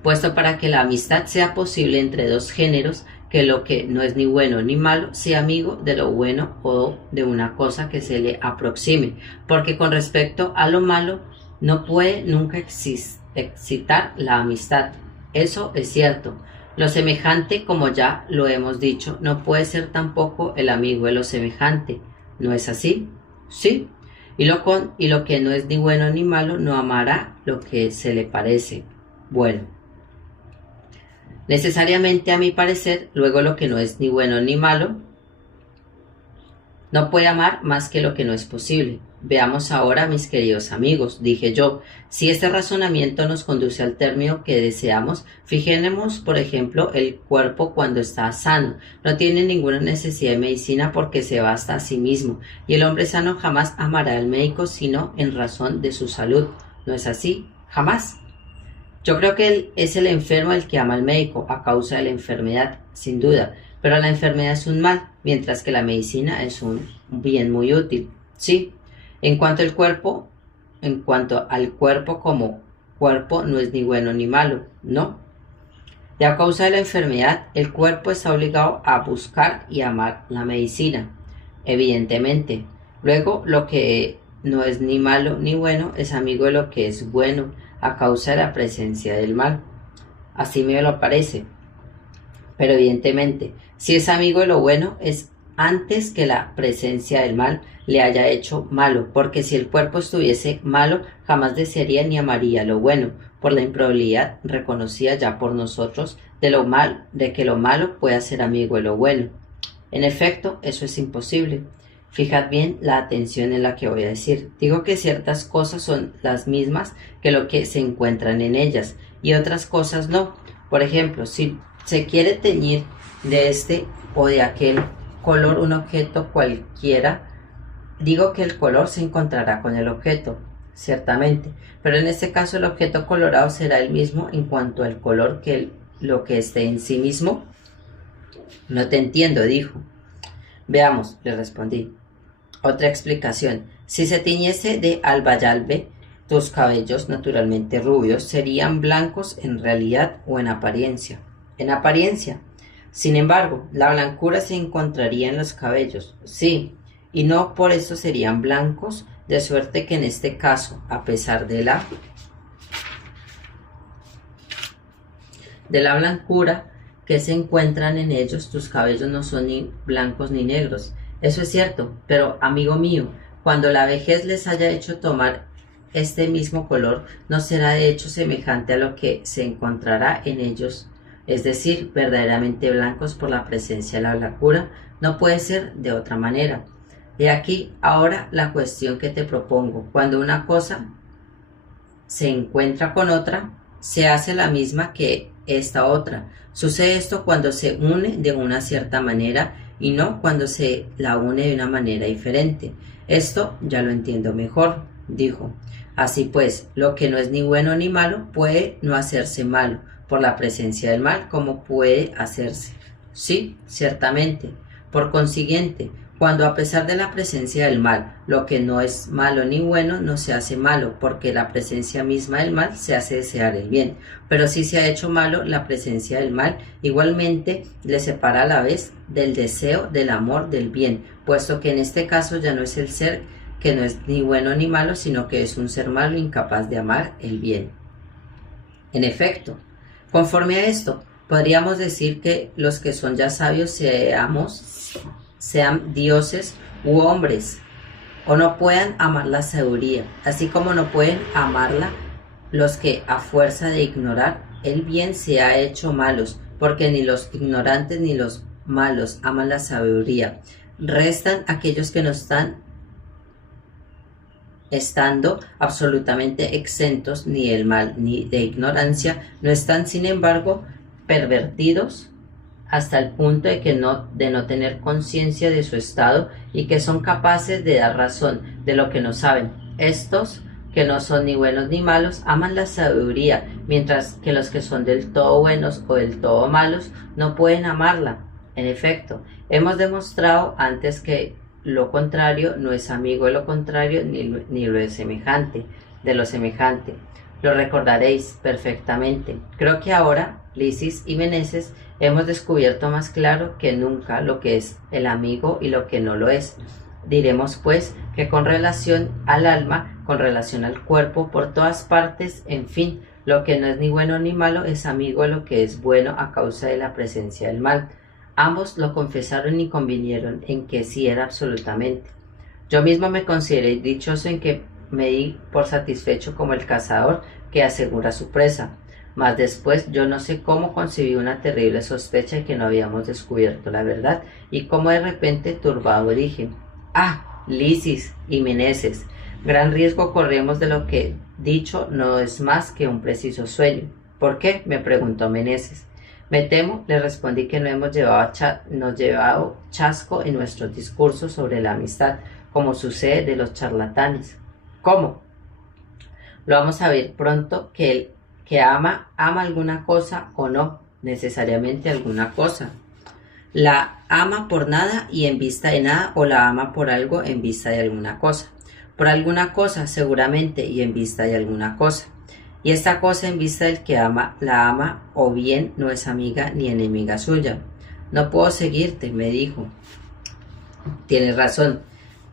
Puesto para que la amistad sea posible entre dos géneros, que lo que no es ni bueno ni malo sea amigo de lo bueno o de una cosa que se le aproxime, porque con respecto a lo malo no puede nunca excitar la amistad. Eso es cierto. Lo semejante, como ya lo hemos dicho, no puede ser tampoco el amigo de lo semejante. ¿No es así? Sí. Y lo que no es ni bueno ni malo no amará lo que se le parece bueno. Necesariamente, a mi parecer, luego lo que no es ni bueno ni malo no puede amar más que lo que no es posible. Veamos ahora, mis queridos amigos, dije yo, si este razonamiento nos conduce al término que deseamos, fijémonos, por ejemplo, el cuerpo cuando está sano, no tiene ninguna necesidad de medicina porque se basta a sí mismo, y el hombre sano jamás amará al médico sino en razón de su salud. ¿No es así? Jamás. Yo creo que él es el enfermo el que ama al médico a causa de la enfermedad, sin duda, pero la enfermedad es un mal, mientras que la medicina es un bien muy útil. Sí, en cuanto al cuerpo como cuerpo no es ni bueno ni malo, ¿no? Y a causa de la enfermedad, el cuerpo está obligado a buscar y amar la medicina, evidentemente. Luego, lo que no es ni malo ni bueno es amigo de lo que es bueno, a causa de la presencia del mal. Así me lo parece. Pero evidentemente, si es amigo de lo bueno, es antes que la presencia del mal le haya hecho malo, porque si el cuerpo estuviese malo, jamás desearía ni amaría lo bueno, por la improbabilidad reconocida ya por nosotros de que lo malo pueda ser amigo de lo bueno. En efecto, eso es imposible. Fijad bien la atención en la que voy a decir. Digo que ciertas cosas son las mismas que lo que se encuentran en ellas, y otras cosas no. Por ejemplo, si se quiere teñir de este o de aquel color un objeto cualquiera, digo que el color se encontrará con el objeto, ciertamente, pero en este caso el objeto colorado será el mismo en cuanto al color que lo que esté en sí mismo. No te entiendo, dijo. Veamos, le respondí. Otra explicación. Si se tiñese de albayalbe, tus cabellos, naturalmente rubios, serían blancos en realidad o en apariencia. En apariencia. Sin embargo, la blancura se encontraría en los cabellos, sí, y no por eso serían blancos, de suerte que en este caso, a pesar de la blancura que se encuentran en ellos, tus cabellos no son ni blancos ni negros. Eso es cierto, pero, amigo mío, cuando la vejez les haya hecho tomar este mismo color, no será de hecho semejante a lo que se encontrará en ellos, es decir, verdaderamente blancos por la presencia de la blancura. No puede ser de otra manera. He aquí ahora la cuestión que te propongo. Cuando una cosa se encuentra con otra, se hace la misma que esta otra. Sucede esto cuando se une de una cierta manera y no cuando se la une de una manera diferente. Esto ya lo entiendo mejor, dijo. Así pues, lo que no es ni bueno ni malo puede no hacerse malo por la presencia del mal, como puede hacerse. Sí, ciertamente. Por consiguiente, cuando a pesar de la presencia del mal, lo que no es malo ni bueno no se hace malo, porque la presencia misma del mal se hace desear el bien. Pero si se ha hecho malo, la presencia del mal igualmente le separa a la vez del deseo, del amor, del bien, puesto que en este caso ya no es el ser que no es ni bueno ni malo, sino que es un ser malo incapaz de amar el bien. En efecto, conforme a esto, podríamos decir que los que son ya sabios sean dioses u hombres, o no puedan amar la sabiduría, así como no pueden amarla los que a fuerza de ignorar el bien se ha hecho malos, porque ni los ignorantes ni los malos aman la sabiduría. Restan aquellos que no están estando absolutamente exentos ni del mal ni de ignorancia, no están sin embargo pervertidos hasta el punto de no tener conciencia de su estado y que son capaces de dar razón de lo que no saben. Estos, que no son ni buenos ni malos, aman la sabiduría, mientras que los que son del todo buenos o del todo malos no pueden amarla. En efecto, hemos demostrado antes que lo contrario no es amigo de lo contrario ni lo es semejante de lo semejante. Lo recordaréis perfectamente. Creo que ahora, Lysis y Meneses, hemos descubierto más claro que nunca lo que es el amigo y lo que no lo es. Diremos pues que con relación al alma, con relación al cuerpo, por todas partes, en fin, lo que no es ni bueno ni malo es amigo de lo que es bueno a causa de la presencia del mal. Ambos lo confesaron y convinieron en que sí era absolutamente. Yo mismo me consideré dichoso en que me di por satisfecho como el cazador que asegura su presa. Mas después yo no sé cómo concebí una terrible sospecha de que no habíamos descubierto la verdad y cómo de repente turbado dije: «Ah, Lysis y Meneses, gran riesgo corremos de lo que dicho no es más que un preciso sueño». «¿Por qué?», me preguntó Meneses. «Me temo», le respondí, «que no hemos llevado chasco en nuestros discursos sobre la amistad, como sucede de los charlatanes». «¿Cómo?». «Lo vamos a ver pronto, que el que ama alguna cosa o no necesariamente alguna cosa. La ama por nada y en vista de nada, o la ama por algo en vista de alguna cosa. Por alguna cosa seguramente y en vista de alguna cosa. Y esta cosa en vista del que ama, la ama o bien no es amiga ni enemiga suya». «No puedo seguirte», me dijo. «Tienes razón.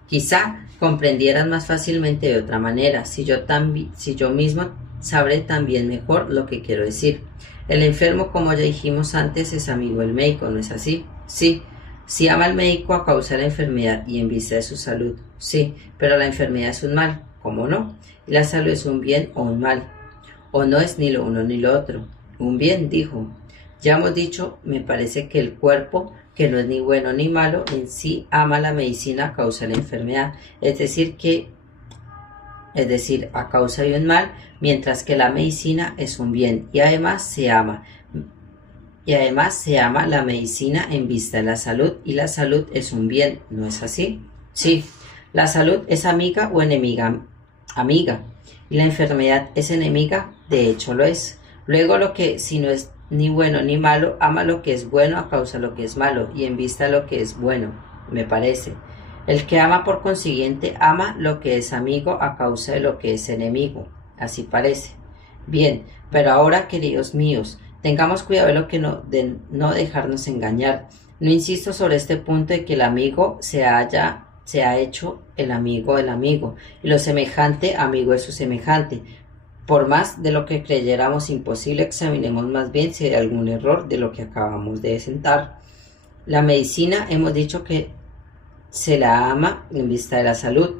Quizá comprendieras más fácilmente de otra manera, si yo mismo sabré también mejor lo que quiero decir. El enfermo, como ya dijimos antes, es amigo del médico, ¿no es así?». «Sí». «Si ama al médico a causa de la enfermedad y en vista de su salud». «Sí, pero la enfermedad es un mal». «¿Cómo no? ¿Y la salud es un bien o un mal?». «O no es ni lo uno ni lo otro». «Un bien», dijo. «Ya hemos dicho, me parece, que el cuerpo, que no es ni bueno ni malo, en sí ama la medicina a causa de la enfermedad, es decir, a causa de un mal, mientras que la medicina es un bien, y además se ama la medicina en vista de la salud, y la salud es un bien, ¿no es así?». «Sí». «La salud es amiga o enemiga». «Amiga». «Y la enfermedad es enemiga». «De hecho lo es». «Luego lo que, si no es ni bueno ni malo, ama lo que es bueno a causa de lo que es malo, y en vista de lo que es bueno, me parece. El que ama, por consiguiente, ama lo que es amigo a causa de lo que es enemigo. Así parece. Bien, pero ahora, queridos míos, tengamos cuidado de no dejarnos engañar. No insisto sobre este punto de que el amigo se ha hecho el amigo del amigo, y lo semejante amigo de su semejante. Por más de lo que creyéramos imposible, examinemos más bien si hay algún error de lo que acabamos de sentar. La medicina, hemos dicho que se la ama en vista de la salud.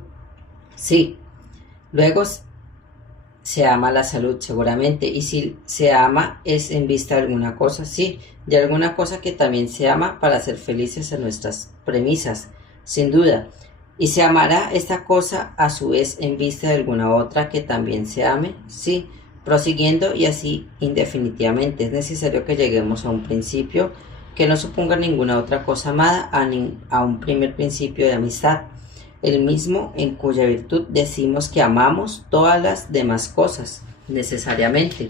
Sí. Luego se ama la salud seguramente, y si se ama es en vista de alguna cosa, sí, de alguna cosa que también se ama para ser felices en nuestras premisas, sin duda. ¿Y se amará esta cosa a su vez en vista de alguna otra que también se ame? Sí, prosiguiendo y así indefinitivamente. Es necesario que lleguemos a un principio que no suponga ninguna otra cosa amada, a un primer principio de amistad, el mismo en cuya virtud decimos que amamos todas las demás cosas, necesariamente.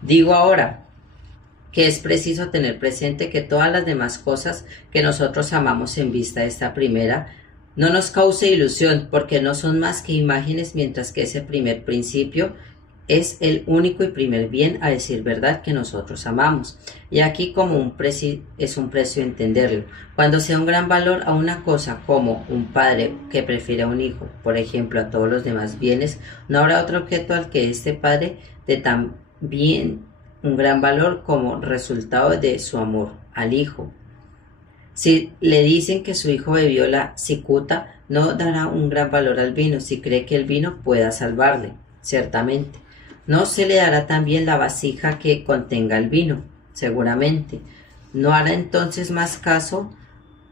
Digo ahora que es preciso tener presente que todas las demás cosas que nosotros amamos en vista de esta primera no nos cause ilusión, porque no son más que imágenes, mientras que ese primer principio es el único y primer bien, a decir verdad, que nosotros amamos. Y aquí como es un precio entenderlo. Cuando sea un gran valor a una cosa, como un padre que prefiere a un hijo, por ejemplo, a todos los demás bienes, no habrá otro objeto al que este padre dé también un gran valor como resultado de su amor al hijo. Si le dicen que su hijo bebió la cicuta, no dará un gran valor al vino si cree que el vino pueda salvarle, ciertamente. No se le dará también la vasija que contenga el vino, seguramente. No hará entonces más caso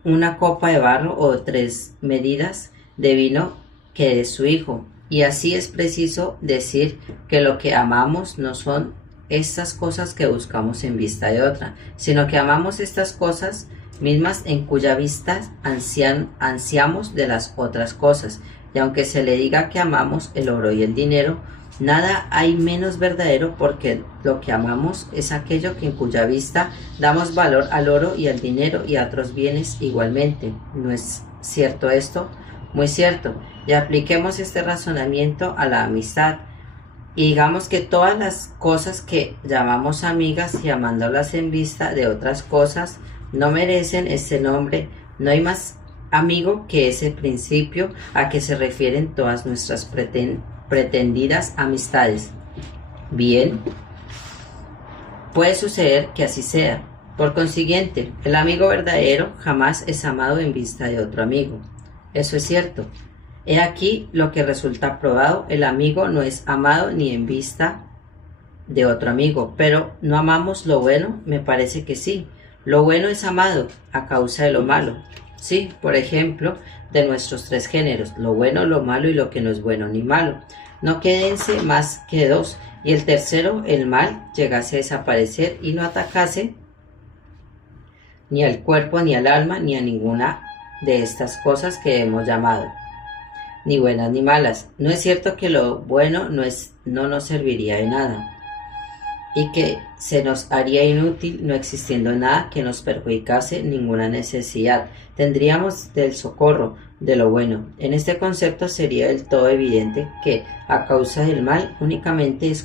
una copa de barro o 3 medidas de vino que de su hijo. Y así es preciso decir que lo que amamos no son estas cosas que buscamos en vista de otra, sino que amamos estas cosas mismas en cuya vista ansiamos de las otras cosas. Y aunque se le diga que amamos el oro y el dinero, nada hay menos verdadero, porque lo que amamos es aquello que en cuya vista damos valor al oro y al dinero y a otros bienes igualmente. ¿No es cierto esto? Muy cierto. Y apliquemos este razonamiento a la amistad. Y digamos que todas las cosas que llamamos amigas y amándolas en vista de otras cosas no merecen este nombre. No hay más amigo que ese principio a que se refieren todas nuestras pretendidas amistades. Bien, puede suceder que así sea. Por consiguiente, el amigo verdadero jamás es amado en vista de otro amigo. Eso es cierto. He aquí lo que resulta probado: el amigo no es amado ni en vista de otro amigo. Pero ¿no amamos lo bueno? Me parece que sí. Lo bueno es amado a causa de lo malo. Sí, por ejemplo, de nuestros 3 géneros: lo bueno, lo malo y lo que no es bueno ni malo. No quédense más que 2, y el tercero, el mal, llegase a desaparecer y no atacase ni al cuerpo, ni al alma, ni a ninguna de estas cosas que hemos llamado, ni buenas ni malas. No es cierto que lo bueno no nos serviría de nada, y que se nos haría inútil, no existiendo nada que nos perjudicase ninguna necesidad. Tendríamos del socorro de lo bueno. En este concepto sería del todo evidente que a causa del mal únicamente es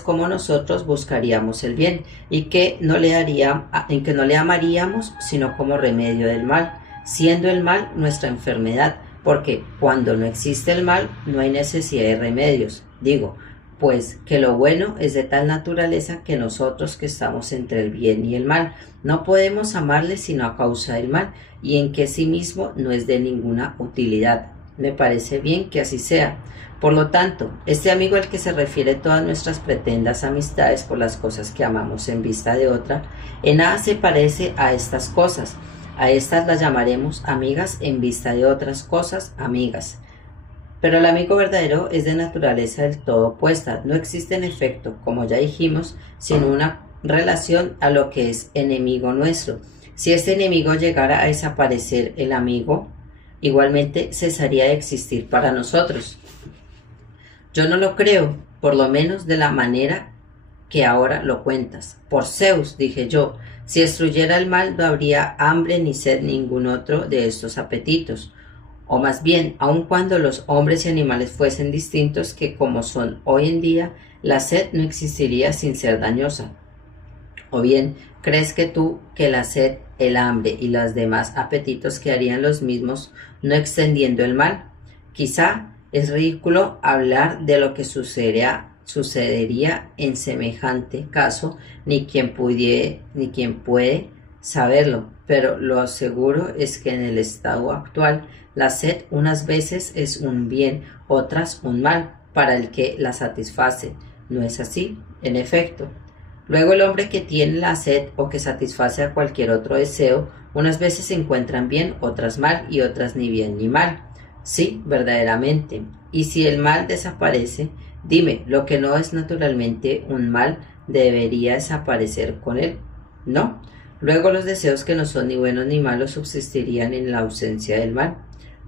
como nosotros buscaríamos el bien, y que no le amaríamos sino como remedio del mal, siendo el mal nuestra enfermedad, porque cuando no existe el mal no hay necesidad de remedios. Digo, pues, que lo bueno es de tal naturaleza que nosotros, que estamos entre el bien y el mal, no podemos amarle sino a causa del mal, y en que sí mismo no es de ninguna utilidad. Me parece bien que así sea. Por lo tanto, este amigo al que se refiere todas nuestras pretendas amistades por las cosas que amamos en vista de otra, en nada se parece a estas cosas. A estas las llamaremos amigas en vista de otras cosas amigas. Pero el amigo verdadero es de naturaleza del todo opuesta. No existe en efecto, como ya dijimos, sino una relación a lo que es enemigo nuestro. Si este enemigo llegara a desaparecer, el amigo igualmente cesaría de existir para nosotros. Yo no lo creo, por lo menos de la manera que ahora lo cuentas. Por Zeus, dije yo, si destruyera el mal no habría hambre ni sed ningún otro de estos apetitos. O más bien, aun cuando los hombres y animales fuesen distintos, que como son hoy en día, la sed no existiría sin ser dañosa. O bien, ¿crees que tú que la sed, el hambre y los demás apetitos quedarían los mismos, no extendiendo el mal? Quizá es ridículo hablar de lo que sucedería en semejante caso, ni quien puede saberlo, pero lo seguro es que en el estado actual la sed unas veces es un bien, otras un mal para el que la satisface. ¿No es así? En efecto. Luego el hombre que tiene la sed o que satisface a cualquier otro deseo, unas veces se encuentran bien, otras mal, y otras ni bien ni mal. Sí, verdaderamente. Y si el mal desaparece, dime, lo que no es naturalmente un mal debería desaparecer con él, ¿no? Luego los deseos que no son ni buenos ni malos subsistirían en la ausencia del mal.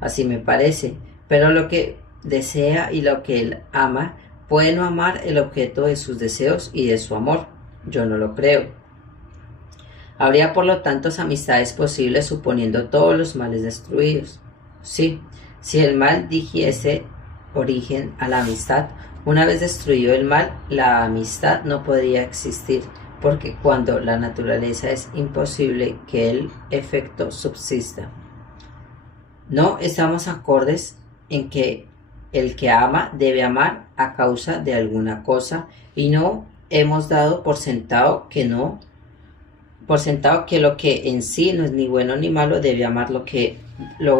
Así me parece. Pero lo que desea y lo que él ama puede no amar el objeto de sus deseos y de su amor. Yo no lo creo. Habría por lo tanto amistades posibles suponiendo todos los males destruidos. Sí, si el mal dijese origen a la amistad, una vez destruido el mal, la amistad no podría existir, porque cuando la naturaleza es imposible que el efecto subsista. No estamos acordes en que el que ama debe amar a causa de alguna cosa, y no hemos dado por sentado que lo que en sí no es ni bueno ni malo debe amar lo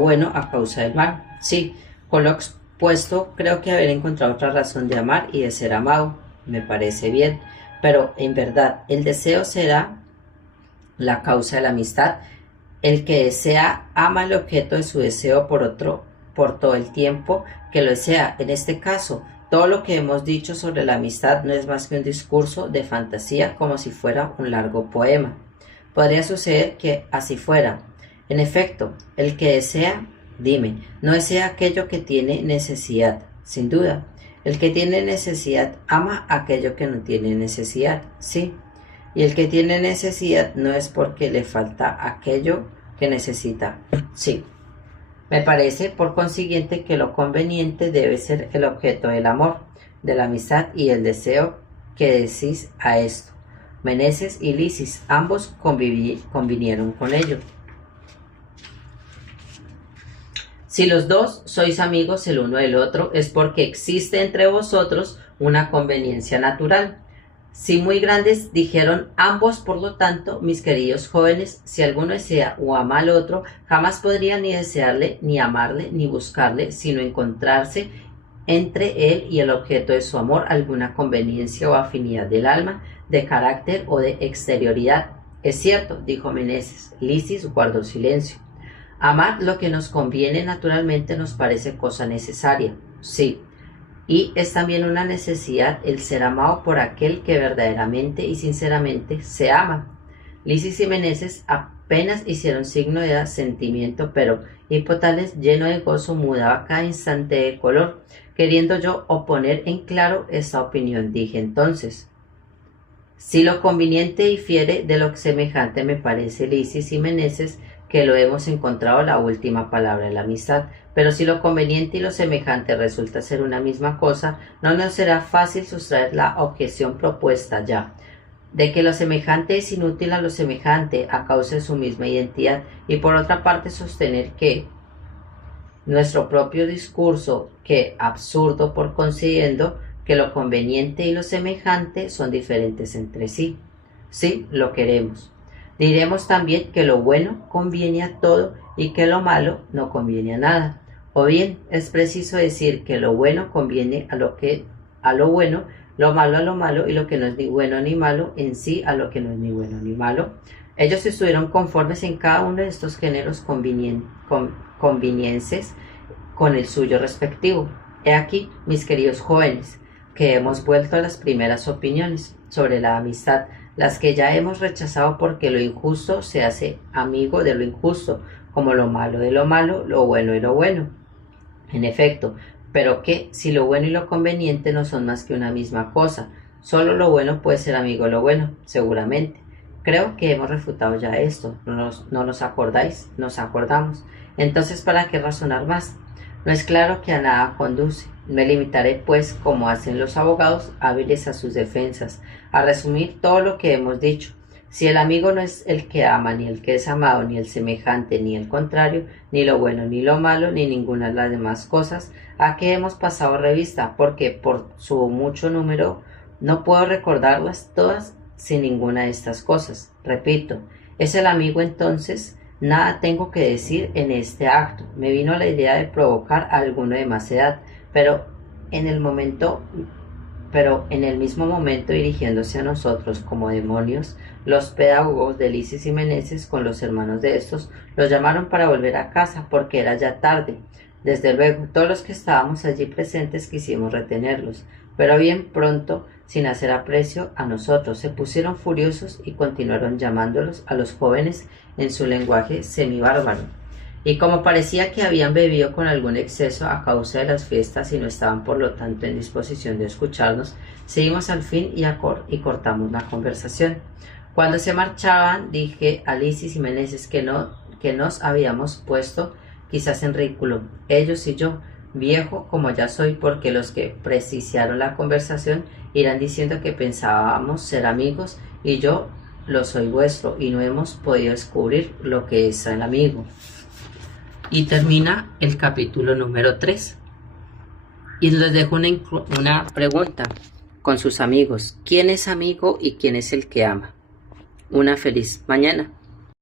bueno a causa del mal. Sí, con lo expuesto creo que haber encontrado otra razón de amar y de ser amado. Me parece bien. Pero en verdad, el deseo será la causa de la amistad. El que desea ama el objeto de su deseo por todo el tiempo que lo desea. En este caso, todo lo que hemos dicho sobre la amistad no es más que un discurso de fantasía, como si fuera un largo poema. Podría suceder que así fuera. En efecto, el que desea, dime, no desea aquello que tiene necesidad, sin duda. El que tiene necesidad ama aquello que no tiene necesidad, sí. Y el que tiene necesidad no es porque le falta aquello que necesita, sí. Me parece, por consiguiente, que lo conveniente debe ser el objeto del amor, de la amistad y el deseo que decís a esto. Meneses y Lisis, ambos convinieron con ello. Si los dos sois amigos el uno del otro, es porque existe entre vosotros una conveniencia natural. Si muy grandes, dijeron ambos, por lo tanto, mis queridos jóvenes, si alguno desea o ama al otro, jamás podría ni desearle, ni amarle, ni buscarle, sino encontrarse entre él y el objeto de su amor alguna conveniencia o afinidad del alma, de carácter o de exterioridad. Es cierto, dijo Meneses. Lisis guardó silencio. Amar lo que nos conviene naturalmente nos parece cosa necesaria. Sí. Y es también una necesidad el ser amado por aquel que verdaderamente y sinceramente se ama. Lisis y Meneses apenas hicieron signo de asentimiento, pero Hipotales, lleno de gozo, mudaba cada instante de color. Queriendo yo oponer en claro esta opinión, dije entonces: si lo conveniente difiere de lo semejante, me parece, Lisis y Meneses, que lo hemos encontrado la última palabra de la amistad. Pero si lo conveniente y lo semejante resulta ser una misma cosa, no nos será fácil sustraer la objeción propuesta ya, de que lo semejante es inútil a lo semejante a causa de su misma identidad, y por otra parte sostener que nuestro propio discurso, que absurdo por consiguiendo que lo conveniente y lo semejante son diferentes entre sí. Sí, lo queremos. Diremos también que lo bueno conviene a todo y que lo malo no conviene a nada. O bien es preciso decir que lo bueno conviene a lo bueno, lo malo a lo malo, y lo que no es ni bueno ni malo en sí a lo que no es ni bueno ni malo. Ellos estuvieron conformes en cada uno de estos géneros conveniences con el suyo respectivo. He aquí, mis queridos jóvenes, que hemos vuelto a las primeras opiniones sobre la amistad, las que ya hemos rechazado porque lo injusto se hace amigo de lo injusto, como lo malo de lo malo, lo bueno de lo bueno. En efecto, pero que si lo bueno y lo conveniente no son más que una misma cosa, solo lo bueno puede ser amigo de lo bueno, seguramente. Creo que hemos refutado ya esto, ¿no nos acordáis? Nos acordamos. Entonces, ¿para qué razonar más? No es claro que a nada conduce. Me limitaré, pues, como hacen los abogados hábiles a sus defensas, a resumir todo lo que hemos dicho. Si el amigo no es el que ama, ni el que es amado, ni el semejante, ni el contrario, ni lo bueno, ni lo malo, ni ninguna de las demás cosas, ¿a qué hemos pasado revista? Porque por su mucho número no puedo recordarlas todas sin ninguna de estas cosas. Repito, es el amigo entonces. Nada tengo que decir en este acto. Me vino la idea de provocar a alguno de más edad, pero en el mismo momento, dirigiéndose a nosotros como demonios, los pedagogos de Lisis y Meneses, con los hermanos de estos, los llamaron para volver a casa porque era ya tarde. Desde luego, todos los que estábamos allí presentes quisimos retenerlos, pero bien pronto, sin hacer aprecio a nosotros, se pusieron furiosos y continuaron llamándolos a los jóvenes en su lenguaje semibárbaro. Y como parecía que habían bebido con algún exceso a causa de las fiestas y no estaban por lo tanto en disposición de escucharnos, seguimos al fin y cortamos la conversación. Cuando se marchaban, dije a Lisis y Meneses que nos habíamos puesto quizás en ridículo, ellos y yo, viejo como ya soy, porque los que presenciaron la conversación irán diciendo que pensábamos ser amigos y yo lo soy vuestro y no hemos podido descubrir lo que es el amigo. Y termina el capítulo número 3. Y les dejo una pregunta con sus amigos. ¿Quién es amigo y quién es el que ama? Una feliz mañana.